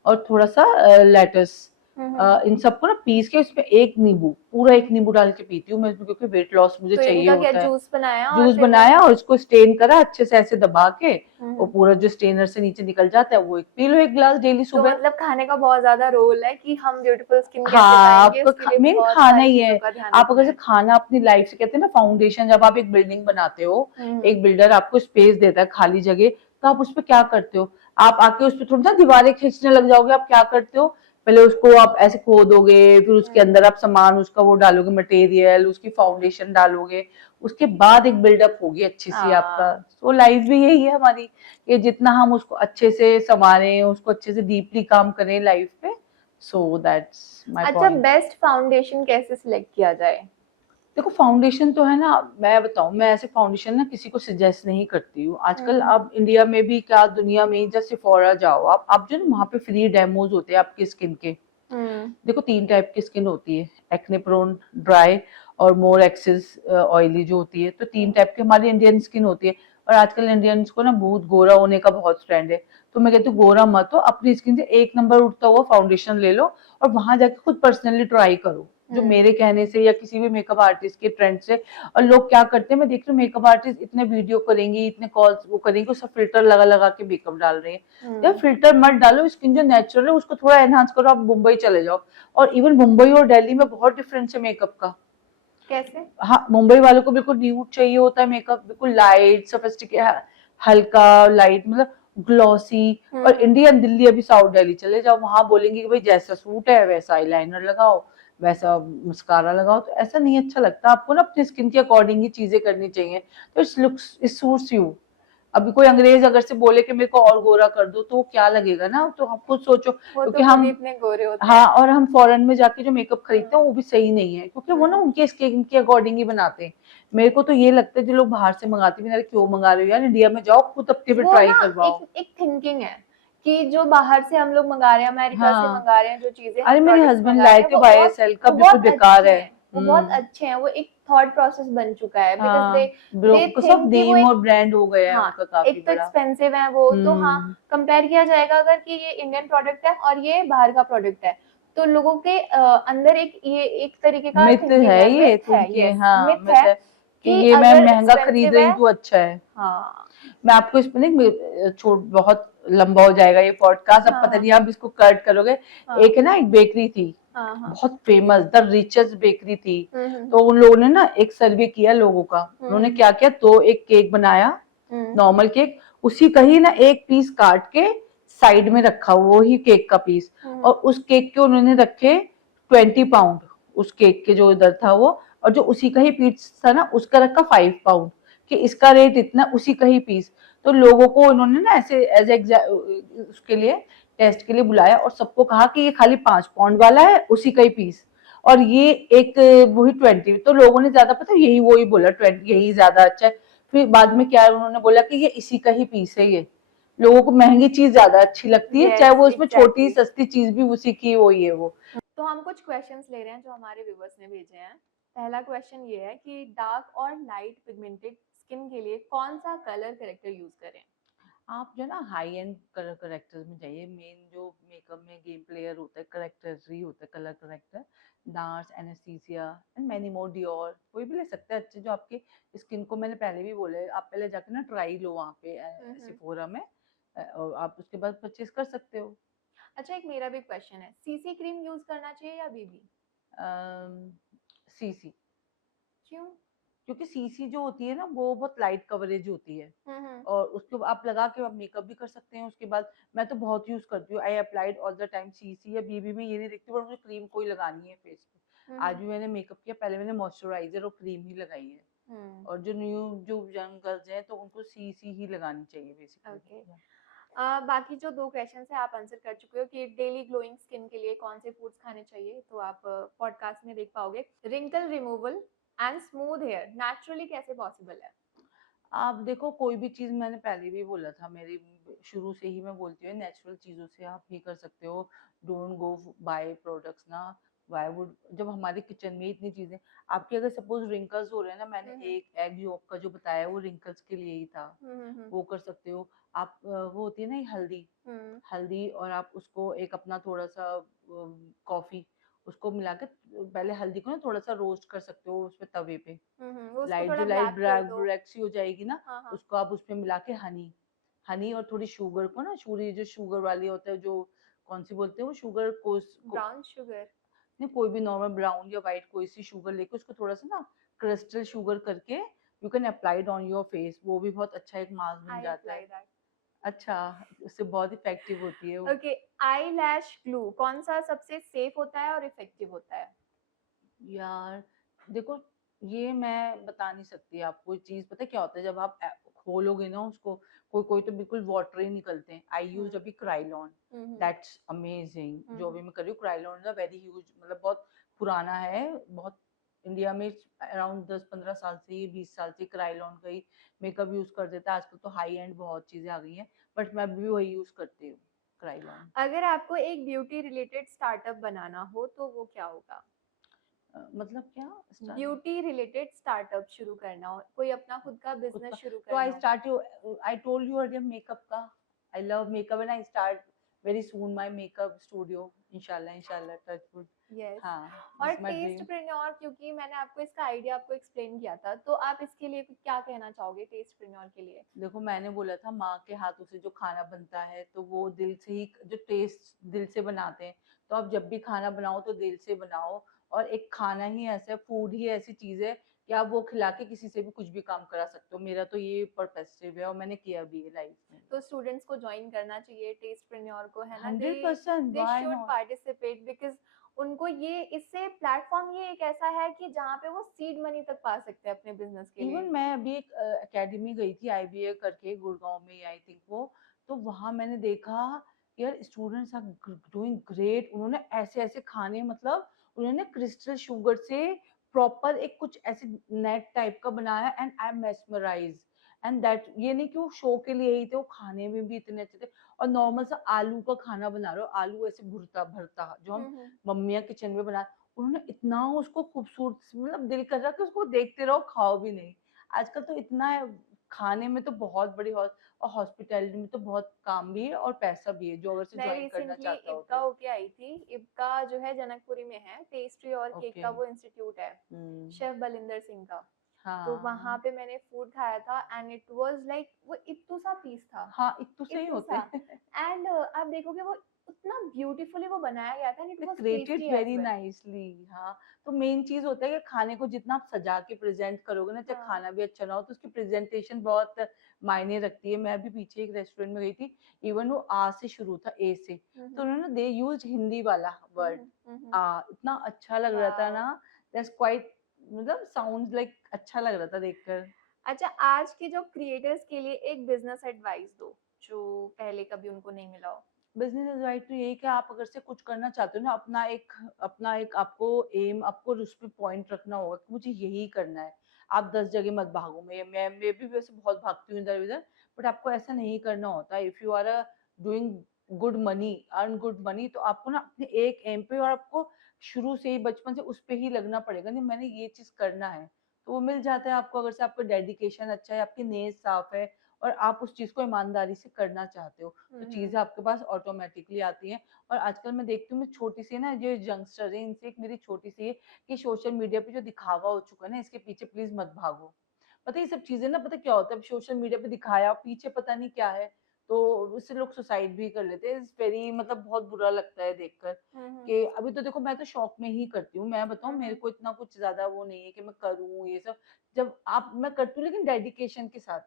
और थोड़ा सा लेटस। हम्म। इन सबको ना पीस के इसमें एक नींबू, पूरा एक नींबू डाल के पीती हूँ मैं इसमें, क्योंकि वेट लॉस मुझे तो चाहिए इनका क्या होता है। जूस बनाया और जूस फिर वो। बनाया और इसको स्टेन करा अच्छे से, ऐसे दबा के, और हम्म। पूरा जो स्टेनर से नीचे निकल जाता है, वो एक पी लो, एक गिलास डेली तो सुबह। मतलब खाने का बहुत ज्यादा रोल है कि हम ब्यूटीफुल स्किन कैसे हाँ, पाएंगे, आपका उसके लिए मेन बहुत खाना सारी ही चीजों है। का ध्यान आप रखना अगर से है। खाना अपनी लाइफ से, कहते हैं ना फाउंडेशन, जब आप एक बिल्डिंग बनाते हो, हम्म एक बिल्डर आपको स्पेस देता है खाली जगह, तो आप उस पर क्या करते हो, आप आके उस पर थोड़ी ना दीवारें खींचने लग जाओगे। आप क्या करते हो, पहले उसको आप ऐसे खोदोगे, फिर उसके अंदर हम्म। आप सामान उसका वो डालोगे, मटेरियल, उसकी फाउंडेशन डालोगे, उसके बाद एक बिल्डअप होगी अच्छी सी आपका। हाँ। तो लाइफ भी यही है हमारी, कि जितना हम उसको अच्छे से संवारें, उसको अच्छे से डीपली काम करें लाइफ पे। सो दैट्स माय अच्छा, पॉइंट। बेस्ट फाउंडेशन कैसे सिलेक्ट किया जाए? देखो फाउंडेशन तो है ना, मैं बताऊं, मैं ऐसे फाउंडेशन ना किसी को सजेस्ट नहीं करती हूँ आजकल। हम्म आप इंडिया में भी क्या, दुनिया में ही, जैसे सिफोरा जाओ आप जो ना, वहाँ पे फ्री डेमोज होते हैं आपकी स्किन के। हम्म देखो 3 टाइप की स्किन होती है, एक्ने प्रोन, ड्राई, और मोर एक्सेस ऑयली जो होती है। तो 3 टाइप की हमारी इंडियन स्किन होती है। और आजकल इंडियंस को ना बहुत गोरा होने का बहुत ट्रेंड है। तो मैं कहती हूँ गोरा मत हो, अपनी स्किन से 1 नंबर उठता हुआ फाउंडेशन ले लो, और वहां जाके खुद पर्सनली ट्राई करो, जो हम्म मेरे कहने से या किसी भी मेकअप आर्टिस्ट के ट्रेंड से। और लोग क्या करते हैं, मैं देख रही हूँ मेकअप आर्टिस्ट इतने वीडियो करेंगी, इतने कॉल्स वो करेंगी, वो सब फिल्टर लगा लगा के मेकअप डाल रहे हैं। यार हम्म। फिल्टर मत डालो, स्किन जो नेचुरल है उसको थोड़ा एनहांस करो। आप मुंबई चले जाओ, और इवन मुंबई और दिल्ली में बहुत डिफरेंस है मेकअप का। कैसे? हाँ, मुंबई वालों को बिल्कुल न्यूड चाहिए होता है मेकअप, बिल्कुल लाइट सोफिस्टिकेटेड, हल्का लाइट, मतलब ग्लॉसी। और हम्म। इंडियन दिल्ली, अभी साउथ दिल्ली चले जाओ, वहां बोलेंगे कि भाई जैसा सूट है वैसा आईलाइनर लगाओ, वैसा मस्कारा लगाओ। तो ऐसा नहीं अच्छा लगता। आपको ना अपनी स्किन के अकॉर्डिंग ही चीजें करनी चाहिए। तो it's looks, it suits you. अभी कोई अंग्रेज अगर से बोले कि मेरे को और गोरा कर दो, तो वो क्या लगेगा ना। तो आप खुद सोचो, वो क्योंकि तो खुद हम, ही इतने गोरे होते हाँ, हैं। और हम फॉरेन में जाके जो मेकअप हम्म खरीदते हैं वो भी सही नहीं है, क्योंकि वो ना हम्म। उनके स्किन के अकॉर्डिंग ही बनाते हैं। मेरे को तो ये लगता है जो लोग बाहर से मंगाते हैं, अरे क्यों मंगा रहे हो यार, इंडिया में जाओ खुद अपने पे वो ट्राई ना करवाओ। एक एक थिंकिंग है कि जो बाहर से हम लोग मंगा रहे हैं, अमेरिका से हाँ, मंगा रहे हैं, जो चीजें हम अरे मेरे प्रोडक्ट्स हस्बैंड मंगा रहे लाए हैं, थे YSL का, वो बिल्कुल बहुत बेकार अच्छे है। हैं। वो बहुत अच्छे हैं। वो एक थॉट प्रोसेस बन चुका है, बिकॉज दे हाँ, दे बिकॉज ऑफ थिंक कि वो नेम एक, और ब्रांड हो गया है हाँ, उनका काफी एक तो बड़ा। एक्सपेंसिव है वो तो, हाँ, हम्म कंपेयर किया जाएगा अगर कि ये इंडियन प्रोडक्ट है और ये बाहर का प्रोडक्ट है, तो लोगों के अंदर एक तरीके का मिथ थिंकिंग है है, ये मिथ है, थिंकिंग, यस हाँ मिथ मिथ है है कि कि ये मैं अगर महंगा खरीद एक्सपेंसिव रही है, हूँ तो अच्छा है। हाँ मैं आपको इसमें नहीं, छोट बहुत लंबा हो जाएगा ये पॉडकास्ट, अब पता हाँ नहीं आप इसको कट करोगे। हाँ एक है ना, एक बेकरी थी, हाँ हाँ बहुत फेमस, द रिचेस्ट बेकरी थी। हम्म, तो उन लोगों ने ना एक सर्वे किया लोगों का, उन्होंने हम्म, क्या किया, तो एक केक बनाया, हम्म, नॉर्मल केक, उसी का ही ना एक पीस काट के साइड में रखा, वो ही केक का पीस, और हम्म, उस केक के उन्होंने रखे 20 पाउंड, उस केक के जो इधर था वो, और जो उसी का ही पीस था ना उसका रखा 5 पाउंड, कि इसका रेट इतना, उसी का ही पीस। तो लोगों को उन्होंने ना ऐसे एज उसके लिए टेस्ट के लिए बुलाया और सबको कहा कि ये खाली 5 पाउंड वाला है, उसी का ही पीस, और ये एक वही 20, तो लोगों ने ज्यादा पता यही वही बोला 20 यही ज्यादा अच्छा है। फिर बाद में क्या उन्होंने बोला कि ये इसी का ही पीस है, ये लोगों को महंगी चीज ज्यादा अच्छी लगती है, चाहे यस वो इसमें छोटी एग्जैक्टली। सस्ती चीज भी उसी की वही है वो। तो हम कुछ क्वेश्चंस ले रहे हैं जो हमारे व्यूवर्स ने भेजे हैं। पहला क्वेश्चन ये है कि डार्क और लाइट पिगमेंटेड स्किन के लिए कौन सा कलर करेक्टर यूज करें? आप जो है ना हाई एंड कलर करेक्टर्स में जाइए, मेन जो मेकअप में गेम प्लेयर होता है, करेक्टर्स ही होता है, colour corrector, nurse, anaesthesia and many more, Dior, कोई भी ले सकते हैं अच्छे जो आपके स्किन को, मैंने पहले भी बोला है, आप पहले जाके ना ट्राई लो वहाँ पे हम्म। सिफोरा में, और आप उसके बाद परचेज कर सकते हो। अच्छा, एक मेरा भी क्वेश्चन है, सीसी क्रीम यूज करना चाहिए या बीबी? सीसी, क्यों? क्योंकि सीसी जो होती है ना वो बहुत लाइट कवरेज होती है, हम्म। और उसको आप लगा के आप मेकअप भी कर सकते हैं उसके बाद। मैं तो बहुत यूज करती हूँ, I applied all the time, CC या बीबी में ये नहीं देखती, पर मुझे क्रीम कोई लगानी है फेस पे। आज हम्म। भी मैंने मेकअप किया, पहले मैंने मॉइस्चराइजर और क्रीम ही लगाई है। हम्म। और जो यंग गर्ल्स हैं तो उनको सीसी ही लगानी चाहिए बेसिकली। ओके। बाकी जो दो क्वेश्चन है आप आंसर कर चुके हो कि डेली ग्लोइंग स्किन के लिए कौन से फूड्स खाने चाहिए, तो आप पॉडकास्ट में देख पाओगे। Wrinkle removal and smooth hair naturally कैसे पॉसिबल है? आप देखो, कोई भी चीज, मैंने पहले भी बोला था, मेरी शुरू से ही मैं बोलती हूँ, नेचुरल चीजों से आप ही कर सकते हो। डोंट गो बाय प्रोडक्ट्स ना, वाई वुड, जब हमारे किचन में इतनी चीजें, आपके अगर सपोज रिंकल्स हो रहे हैं ना, मैंने हम्म एक एग योक का जो बताया वो रिंकल्स के लिए ही था, हम्म वो कर सकते हो आप। वो होती है ना ये हल्दी, हम्म हल्दी और आप उसको एक अपना थोड़ा सा कॉफी, उसको मिला के पहले हल्दी को ना थोड़ा सा रोस्ट कर सकते हो उसपे तवे पे, वो उसको लाइट थोड़ा जो लाइट ब्लैक कर ब्लैक दो। ब्लैक सी हो जाएगी ना, हाँ हाँ। उसको आप उसमें मिला के हनी, हनी और थोड़ी शुगर को ना, शुगर जो शुगर वाली होता है जो, कौन सी बोलते हैं वो शुगर को, ब्राउन शुगर। नहीं कोई भी नॉर्मल ब्राउन या वाइट कोई सी शुगर लेके उसको थोड़ा सा ना क्रिस्टल शुगर करके you can applied on your face, वो भी बहुत अच्छा एक मास्क बन आई जाता अप्लाई है। दैट। अच्छा, उससे बहुत इफेक्टिव होती है वो। ओके। आई लैश ग्लू कौन सा सबसे सेफ होता है और इफेक्टिव होता है? यार देखो, ये मैं बता नहीं सकती आपको, चीज पता है क्या होता है, जब आप खोलोगे ना उसको, कोई कोई तो बिल्कुल वाटरी निकलते हैं। आई यूज हम्म अभी क्राइलॉन, हम्म दैट्स अमेजिंग, जो हम्म अभी मैं कर रही हूँ क्राइलॉन ना, वेरी ह्यूज, मतलब बहुत पुराना है, बहुत इंडिया में अराउंड 10-15 साल से, ये 20 साल से क्राइलॉन का ही मेकअप यूज कर देता है। आजकल तो हाई एंड बहुत चीजें आ गई हैं, बट मैं भी वही यूज करती हूँ, क्राइलॉन। अगर आपको एक ब्यूटी रिलेटेड स्टार्टअप बनाना हो तो वो क्या होगा? मतलब क्या स्टार्ट, ब्यूटी रिलेटेड स्टार्टअप शुरू करना हो, कोई अपना खुद का खुद बिजनेस का, शुरू तो आई करना हो। Start you, I told you earlier makeup का, I love makeup and I start very soon my makeup studio, इंशाल्लाह इंशाल्लाह, टच वुड। यस। हाँ, और दिस माय ड्रीम। टेस्टप्रेन्योर, क्योंकि मैंने आपको इसका आइडिया आपको एक्सप्लेन किया था, तो आप इसके लिए क्या कहना चाहोगे टेस्टप्रेन्योर के लिए? देखो, मैंने बोला था माँ के हाथों से जो खाना बनता है तो वो दिल से ही, जो टेस्ट दिल से बनाते हैं, तो आप जब भी खाना बनाओ तो दिल से बनाओ। और एक खाना ही ऐसा है, फूड ही ऐसी चीज है कि आप वो खिला के किसी से भी कुछ भी काम करा सकते हो। मेरा तो ये पर्सपेक्टिव है और मैंने किया भी है लाइफ में। तो स्टूडेंट्स को ज्वाइन करना चाहिए टेस्टप्रेन्योर को, है ना? दे 100%, they why should not. Participate because उनको ये इससे प्लेटफॉर्म, ये एक ऐसा है कि जहाँ पे वो सीड मनी तक पा सकते हैं अपने बिजनेस के इवन लिए। मैं अभी एक एकेडमी गई थी, आईबीए करके, गुड़गांव में आई थिंक वो, तो वहां मैंने देखा यार, स्टूडेंट्स आर डूइंग ग्रेट, उन्होंने ऐसे ऐसे खाने, मतलब उन्होंने क्रिस्टल शुगर से प्रॉपर एक कुछ ऐसे नेट टाइप का बनाया, and I am mesmerise. And that, ये नहीं कि वो शो के लिए ही थे, वो खाने में भी इतने अच्छे थे। और नॉर्मल सा आलू का खाना बना रहे हो, आलू ऐसे भुरता भरता जो हम हम्म। मम्मियाँ किचन में बना, उन्होंने इतना उसको खूबसूरत, मतलब दिल कर रहा कि उसको देखते रहो, खाओ भी नहीं। आजकल तो इतना है, खाने में तो बहुत बड़ी और हॉस्पिटैलिटी में तो बहुत काम भी है और पैसा भी है, जो अगर से मैं ज्वाइन करना रिसेंटली चाहता हो इब्का तो। होके आई थी। इब्का जो है जनकपुरी में है, पेस्ट्री और केक ओके। का वो इंस्टीट्यूट है, हम्म। शेफ बलिंदर सिंह का। तो वहां हाँ पे मैंने फूड खाया था एंड इट वाज लाइक वो इत्तू सा पीस था, हाँ, इतने सही इत्तू होते सा। हैं। एंड आप देखोगे वो उतना ब्यूटीफुली वो बनाया गया था and it they was created tasty as very well. Nicely. हाँ, तो मेन चीज होता है कि खाने को जितना आप सजा के प्रेजेंट करोगे ना, चाहे हाँ। खाना भी अच्छा ना हो, तो उसकी प्रेजेंटेशन बहुत मायने रखती है। मैं अभी पीछे एक रेस्टोरेंट में गई थी, इवन वो आ से शुरू था, ए से, तो हम्म उन्होंने दे यूज हिंदी वाला वर्ड हम्म। आ, इतना अच्छा लग रहा था वाओ। ना। दैट्स क्वाइट, मतलब साउंड्स लाइक अच्छा लग रहा था देखकर। अच्छा, आज के जो क्रिएटर्स के लिए एक बिजनेस एडवाइस दो जो पहले कभी उनको नहीं मिला हो। बिजनेस एडवाइस तो यही कि आप अगर से कुछ करना चाहते हो ना, अपना एक आपको एम, आपको उस पर पॉइंट रखना होगा कि मुझे यही करना है। आप 10 जगह मत भागो। मैं भी वैसे बहुत भागती हूँ इधर उधर, बट आपको ऐसा नहीं करना होता। If you are doing good money, earn good money, तो आपको ना अपने एक एम पे, और आपको शुरू से ही बचपन से उस पे ही लगना पड़ेगा, नहीं मैंने ये चीज करना है, तो वो मिल जाता है आपको। अगर से आपका डेडिकेशन अच्छा है, आपकी नीयत साफ है, और आप उस चीज को ईमानदारी से करना चाहते हो, तो हम्म। चीजें आपके पास ऑटोमेटिकली आती हैं। और आजकल मैं देखती हूँ, मैं छोटी सी ना, जो यंगस्टर है, इनसे एक मेरी छोटी सी है कि सोशल मीडिया पे जो दिखावा हो चुका है ना, इसके पीछे प्लीज मत भागो। पता है ये सब चीजें ना, पता क्या होता है, सोशल मीडिया पे दिखाया, पीछे पता नहीं क्या है, तो उससे लोग सुसाइड भी कर लेते हैं। इट्स वेरी, मतलब बहुत बुरा लगता है देखकर। हम्म कि अभी तो देखो, मैं तो शौक में ही करती हूँ, मैं बताऊँ, मेरे हम्म को इतना कुछ ज्यादा वो नहीं है कि मैं करूँ ये सब। जब आप, मैं करती हूँ लेकिन डेडिकेशन के साथ,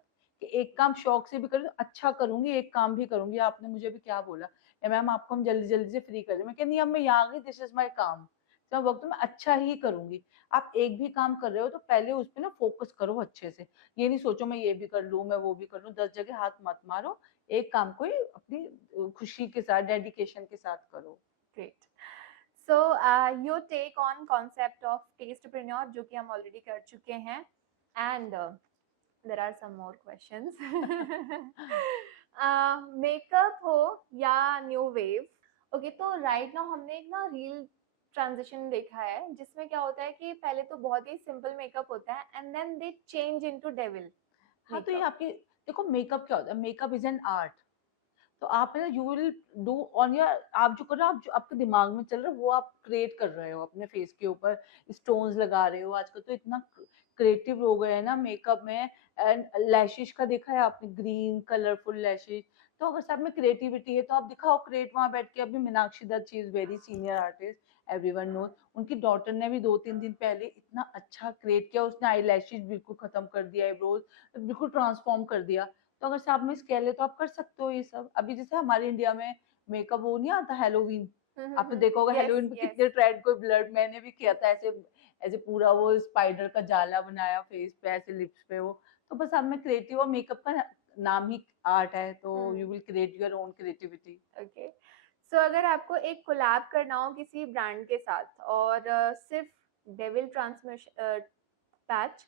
कि एक काम शौक से भी करूँ, अच्छा करूंगी, एक काम भी करूंगी। आपने मुझे भी क्या बोला, मैम आपको हम जल्दी जल्दी से फ्री कर दें, मैं कहनी अब मैं यहाँ आ गई, दिस इज माई काम, तो वक्त मैं अच्छा ही करूंगी। आप एक भी काम कर रहे हो तो पहले उस पर ना फोकस करो अच्छे से। ये नहीं सोचो मैं ये भी कर लूं, मैं वो भी कर लूं, 10 जगह हाथ मत मारो। एक काम को ही अपनी खुशी के साथ, डेडिकेशन के साथ करो। Great. So your take on concept of tastepreneur जो कि हम ऑलरेडी कर चुके हैं and there are some more questions. Makeup हो या न्यू वेव। ओके, तो राइट नाउ हमने एक ना रील ट्रांजिशन देखा है जिसमें क्या होता है कि पहले तो बहुत ही सिंपल मेकअप होता है and then they change into devil हाँ, तो ये मेकअप। आपकी, देखो मेकअप क्या होता है, मेकअप इज एन आर्ट। तो आप है ना, you will do on your, आप जो कर रहे हो, आप जो आपके दिमाग में चल रहा है वो आप क्रिएट कर रहे हो अपने फेस के ऊपर। स्टोन्स लगा रहे हो, आजकल तो इतना क्रिएटिव हो गए हैं ना मेकअप में। एंड लैशेज का देखा है आपने, ग्रीन कलरफुल लैशेज। तो अगर सब में क्रिएटिविटी है तो आप दिखाओ, क्रिएट वहां बैठ के। अभी Meenakshi Dutt, she is very senior artist, everyone know. उनकी डॉटर ने भी 2-3 दिन पहले इतना अच्छा क्रिएट किया, उसने आई लैशेज बिल्कुल खत्म कर दिया, आईब्रोज बिल्कुल ट्रांसफॉर्म कर दिया। तो अगर से आप में स्केल है तो आप कर सकते हो ये सब। अभी जैसे हमारे इंडिया में मेकअप वो नहीं आता, हेलोवीन, आपने देखा होगा यस हेलोवीन पे यस। कितने ट्रेंड, कोई ब्लड, मैंने भी किया था ऐसे, ऐसे पूरा वो स्पाइडर का जाला बनाया फेस पे, ऐसे लिप्स पे वो। तो बस आप में क्रिएटिव, और मेकअप का नाम ही आर्ट है, तो you will create your own creativity. Okay, so अगर आपको एक कोलैब करना हो किसी ब्रांड के साथ और सिर्फ डेविल ट्रांसमिशन पैच,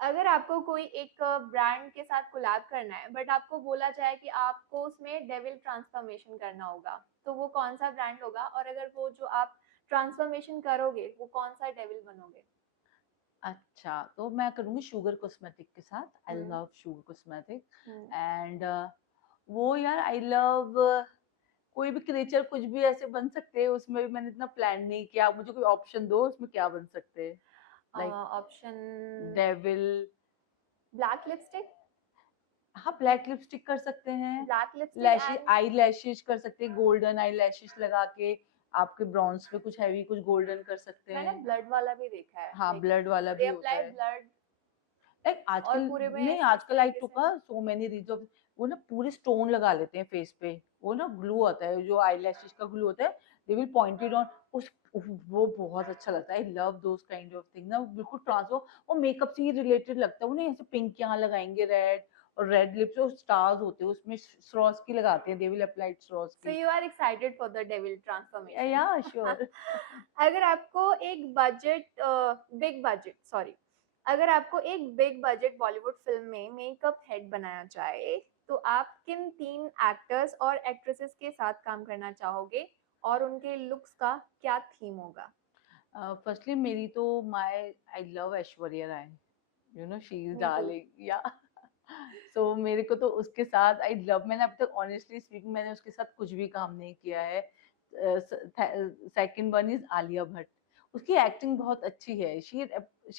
अगर आपको कोई एक ब्रांड के साथ कोलैब करना है बट आपको बोला जाए कि आपको उसमें डेविल ट्रांसफॉर्मेशन करना होगा, तो वो कौन सा ब्रांड होगा और अगर वो जो आप ट्रांसफॉर्मेशन करोगे वो कौन सा डेविल बनोगे। अच्छा, तो मैं करूंगी शुगर कॉस्मेटिक के साथ। I hmm love Sugar cosmetic. Hmm. And वो यार, आई लव, कोई भी क्रिएचर कुछ भी ऐसे बन सकते हैं, उसमें भी मैंने इतना प्लान नहीं किया। आप मुझे कोई ऑप्शन दो, उसमें क्या बन सकते हैं, like option devil. Black lipstick. हाँ, ब्लैक लिपस्टिक कर सकते हैं। Black lipstick lashes, and eye lashes कर सकते हैं, गोल्डन आई लैशेज लगा के। आपके ब्राउन्स पे कुछ हैवी, कुछ गोल्डन कर सकते मैंने हैं। ब्लड वाला भी देखा है, हाँ, लाइक ब्लड वाला दे भी होता अप्लाई है। ब्लड लाइक आजकल, और पूरे में नहीं इस आजकल आई तरीके टुक से। सो मेनी रील्स ऑफ, वो ना पूरे स्टोन लगा लेते हैं फेस पे। वो ना ग्लू आता है, जो आई लैशेज का ग्लू होता है, दे विल पॉइंटेड ऑन उस, वो बहुत अच्छा लगता है। I love those kind of thing ना, वो बिल्कुल ट्रांसफर, वो मेकअप से ही रिलेटेड लगता है। वो नहीं ऐसे पिंक यहाँ लगाएंगे, रेड, और रेड लिप्स, और स्टार्स होते हैं उसमें, स्ट्रॉस की लगाते हैं, they will applied straws so की। You are excited for the devil transformation. या श्योर। अगर आपको एक बजट बिग बजट सॉरी अगर आपको एक बिग बजट बॉलीवुड फिल्म में मेकअप हेड बनाया जाए तो आप किन 3 एक्टर्स और एक्ट्रेसेस के साथ काम करना चाहोगे और उनके लुक्स का क्या थीम होगा। फर्स्टली मेरी तो, my, I love Aishwarya Rai, you know she is me too. Darling, या सो मेरे को तो उसके साथ आई लव, मैंने अब तक ऑनेस्टली स्पीकिंग मैंने उसके साथ कुछ भी काम नहीं किया है। Second one is Alia Bhatt, उसकी एक्टिंग बहुत अच्छी है, शी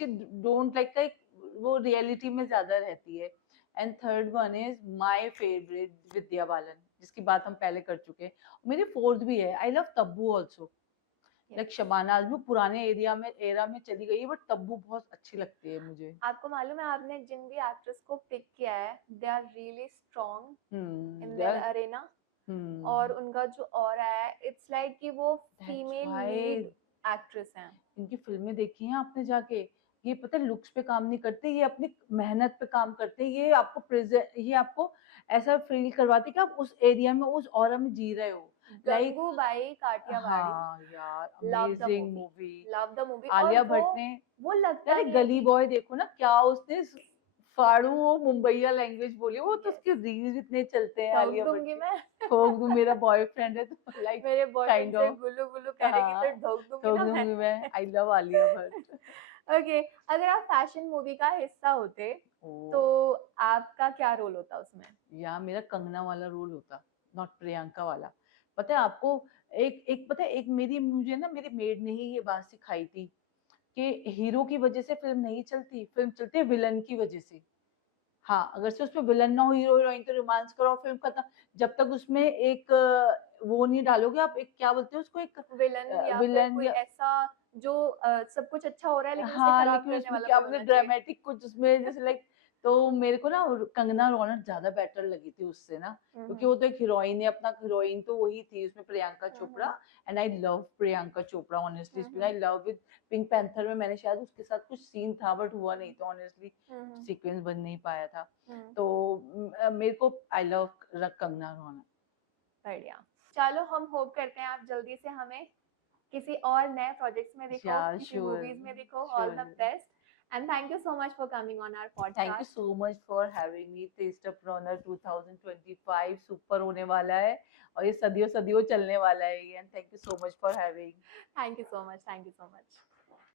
डोंट लाइक वो रियलिटी में ज्यादा रहती है। And third one is my favourite Vidya Balan, जिसकी बात हम पहले कर चुके हैं। मेरी फोर्थ भी है, I love Tabu also. Like Shabana Azmi पुराने एरा में चली गई है, बट तब्बू बहुत अच्छी लगती है मुझे। आपको मालूम है आपने जिन भी एक्ट्रेस को पिक किया है, they are really strong in their यार अरेना, और उनका जो ऑरा है, इट्स लाइक कि वो that's female why lead actress हैं। इनकी फिल्में देखी हैं आपने जाके, ये पता है लुक्स पे काम नहीं करते, ये अपनी मेहनत पे काम करते हैं, ये आपको प्रेजेंट, ये आपको ऐसा फील करवाते हैं कि आप उस एरिया में उस ऑरा में जी रहे हो। लाइक गंगूबाई काठियावाड़ी, हाँ यार, love the amazing movie, movie. Love the movie. और आलिया वो भट्ट ने, वो लगता अरे नहीं है गली कि बॉय देखो ना, क्या उसने फाड़ू वो मुंबईया लैंग्वेज बोली, वो तो yes, उसके रील्स इतने चलते हैं ठोक आलिया भट्ट दूंगी के। मैं। ठोक दूं, मेरा बॉयफ्रेंड है तो लाइक मेरे बॉयफ्रेंड काइंड से ऑफ, गुल्लू गुल्लू करेगी तो हाँ ठोक दूंगी ठोक ना मैं। दूंगी मैं। I love Alia Bhatt. Okay, अगर आप फैशन मूवी का हिस्सा होते ओ तो आपका क्या रोल होता उसमें? या मेरा कंगना वाला रोल होता, नॉट प्रियंका वाला। पता है आपको, एक एक पता है, एक मेरी मुझे ना मेरी मेड ने ही ये बात सिखाई थी कि हीरो की वजह से फिल्म नहीं चलती, फिल्म चलती है विलन की वजह से। हाँ, अगर से उसमें विलन ना हो, हीरो हीरोइन तो रोमांस करो और फिल्म खत्म। जब तक उसमें एक वो नहीं डालोगे आप, एक क्या बोलते हैं उसको, एक विलन या फिर विलन कोई या ऐसा जो सब कुछ अच्छा हो रहा है लेकिन उसे हाँ, खराब लेकिन करने उसमें वाला क्या कोई बोलते होना चाहिए। ड्रामेटिक कुछ उसमें जैसे लाइक, तो मेरे को ना कंगना रनौत ज्यादा बेटर लगी थी उससे ना, क्योंकि वो तो एक हीरोइन है, अपना हीरोइन तो वही थी उसमें Priyanka Chopra. And I love Priyanka Chopra honestly speaking, I love with pink panther में मैंने शायद उसके साथ कुछ सीन था बट हुआ नहीं, तो ऑनेस्टली सीक्वेंस बन नहीं पाया था। तो मेरे को आई लव कंगना रनौत। बढ़िया। चलो, हम होप करते हैं आप जल्दी से हमें किसी और नए प्रोजेक्ट्स में दिखो, Yeah, किसी sure, मूवीज में दिखो। All the sure. Best and thank you so much for coming on our thank you podcast. So much for having me. Test of honour 2025 super होने वाला है और ये सदियों सदियों चलने वाला है, and thank you so much for having. Thank you so much, thank you so much.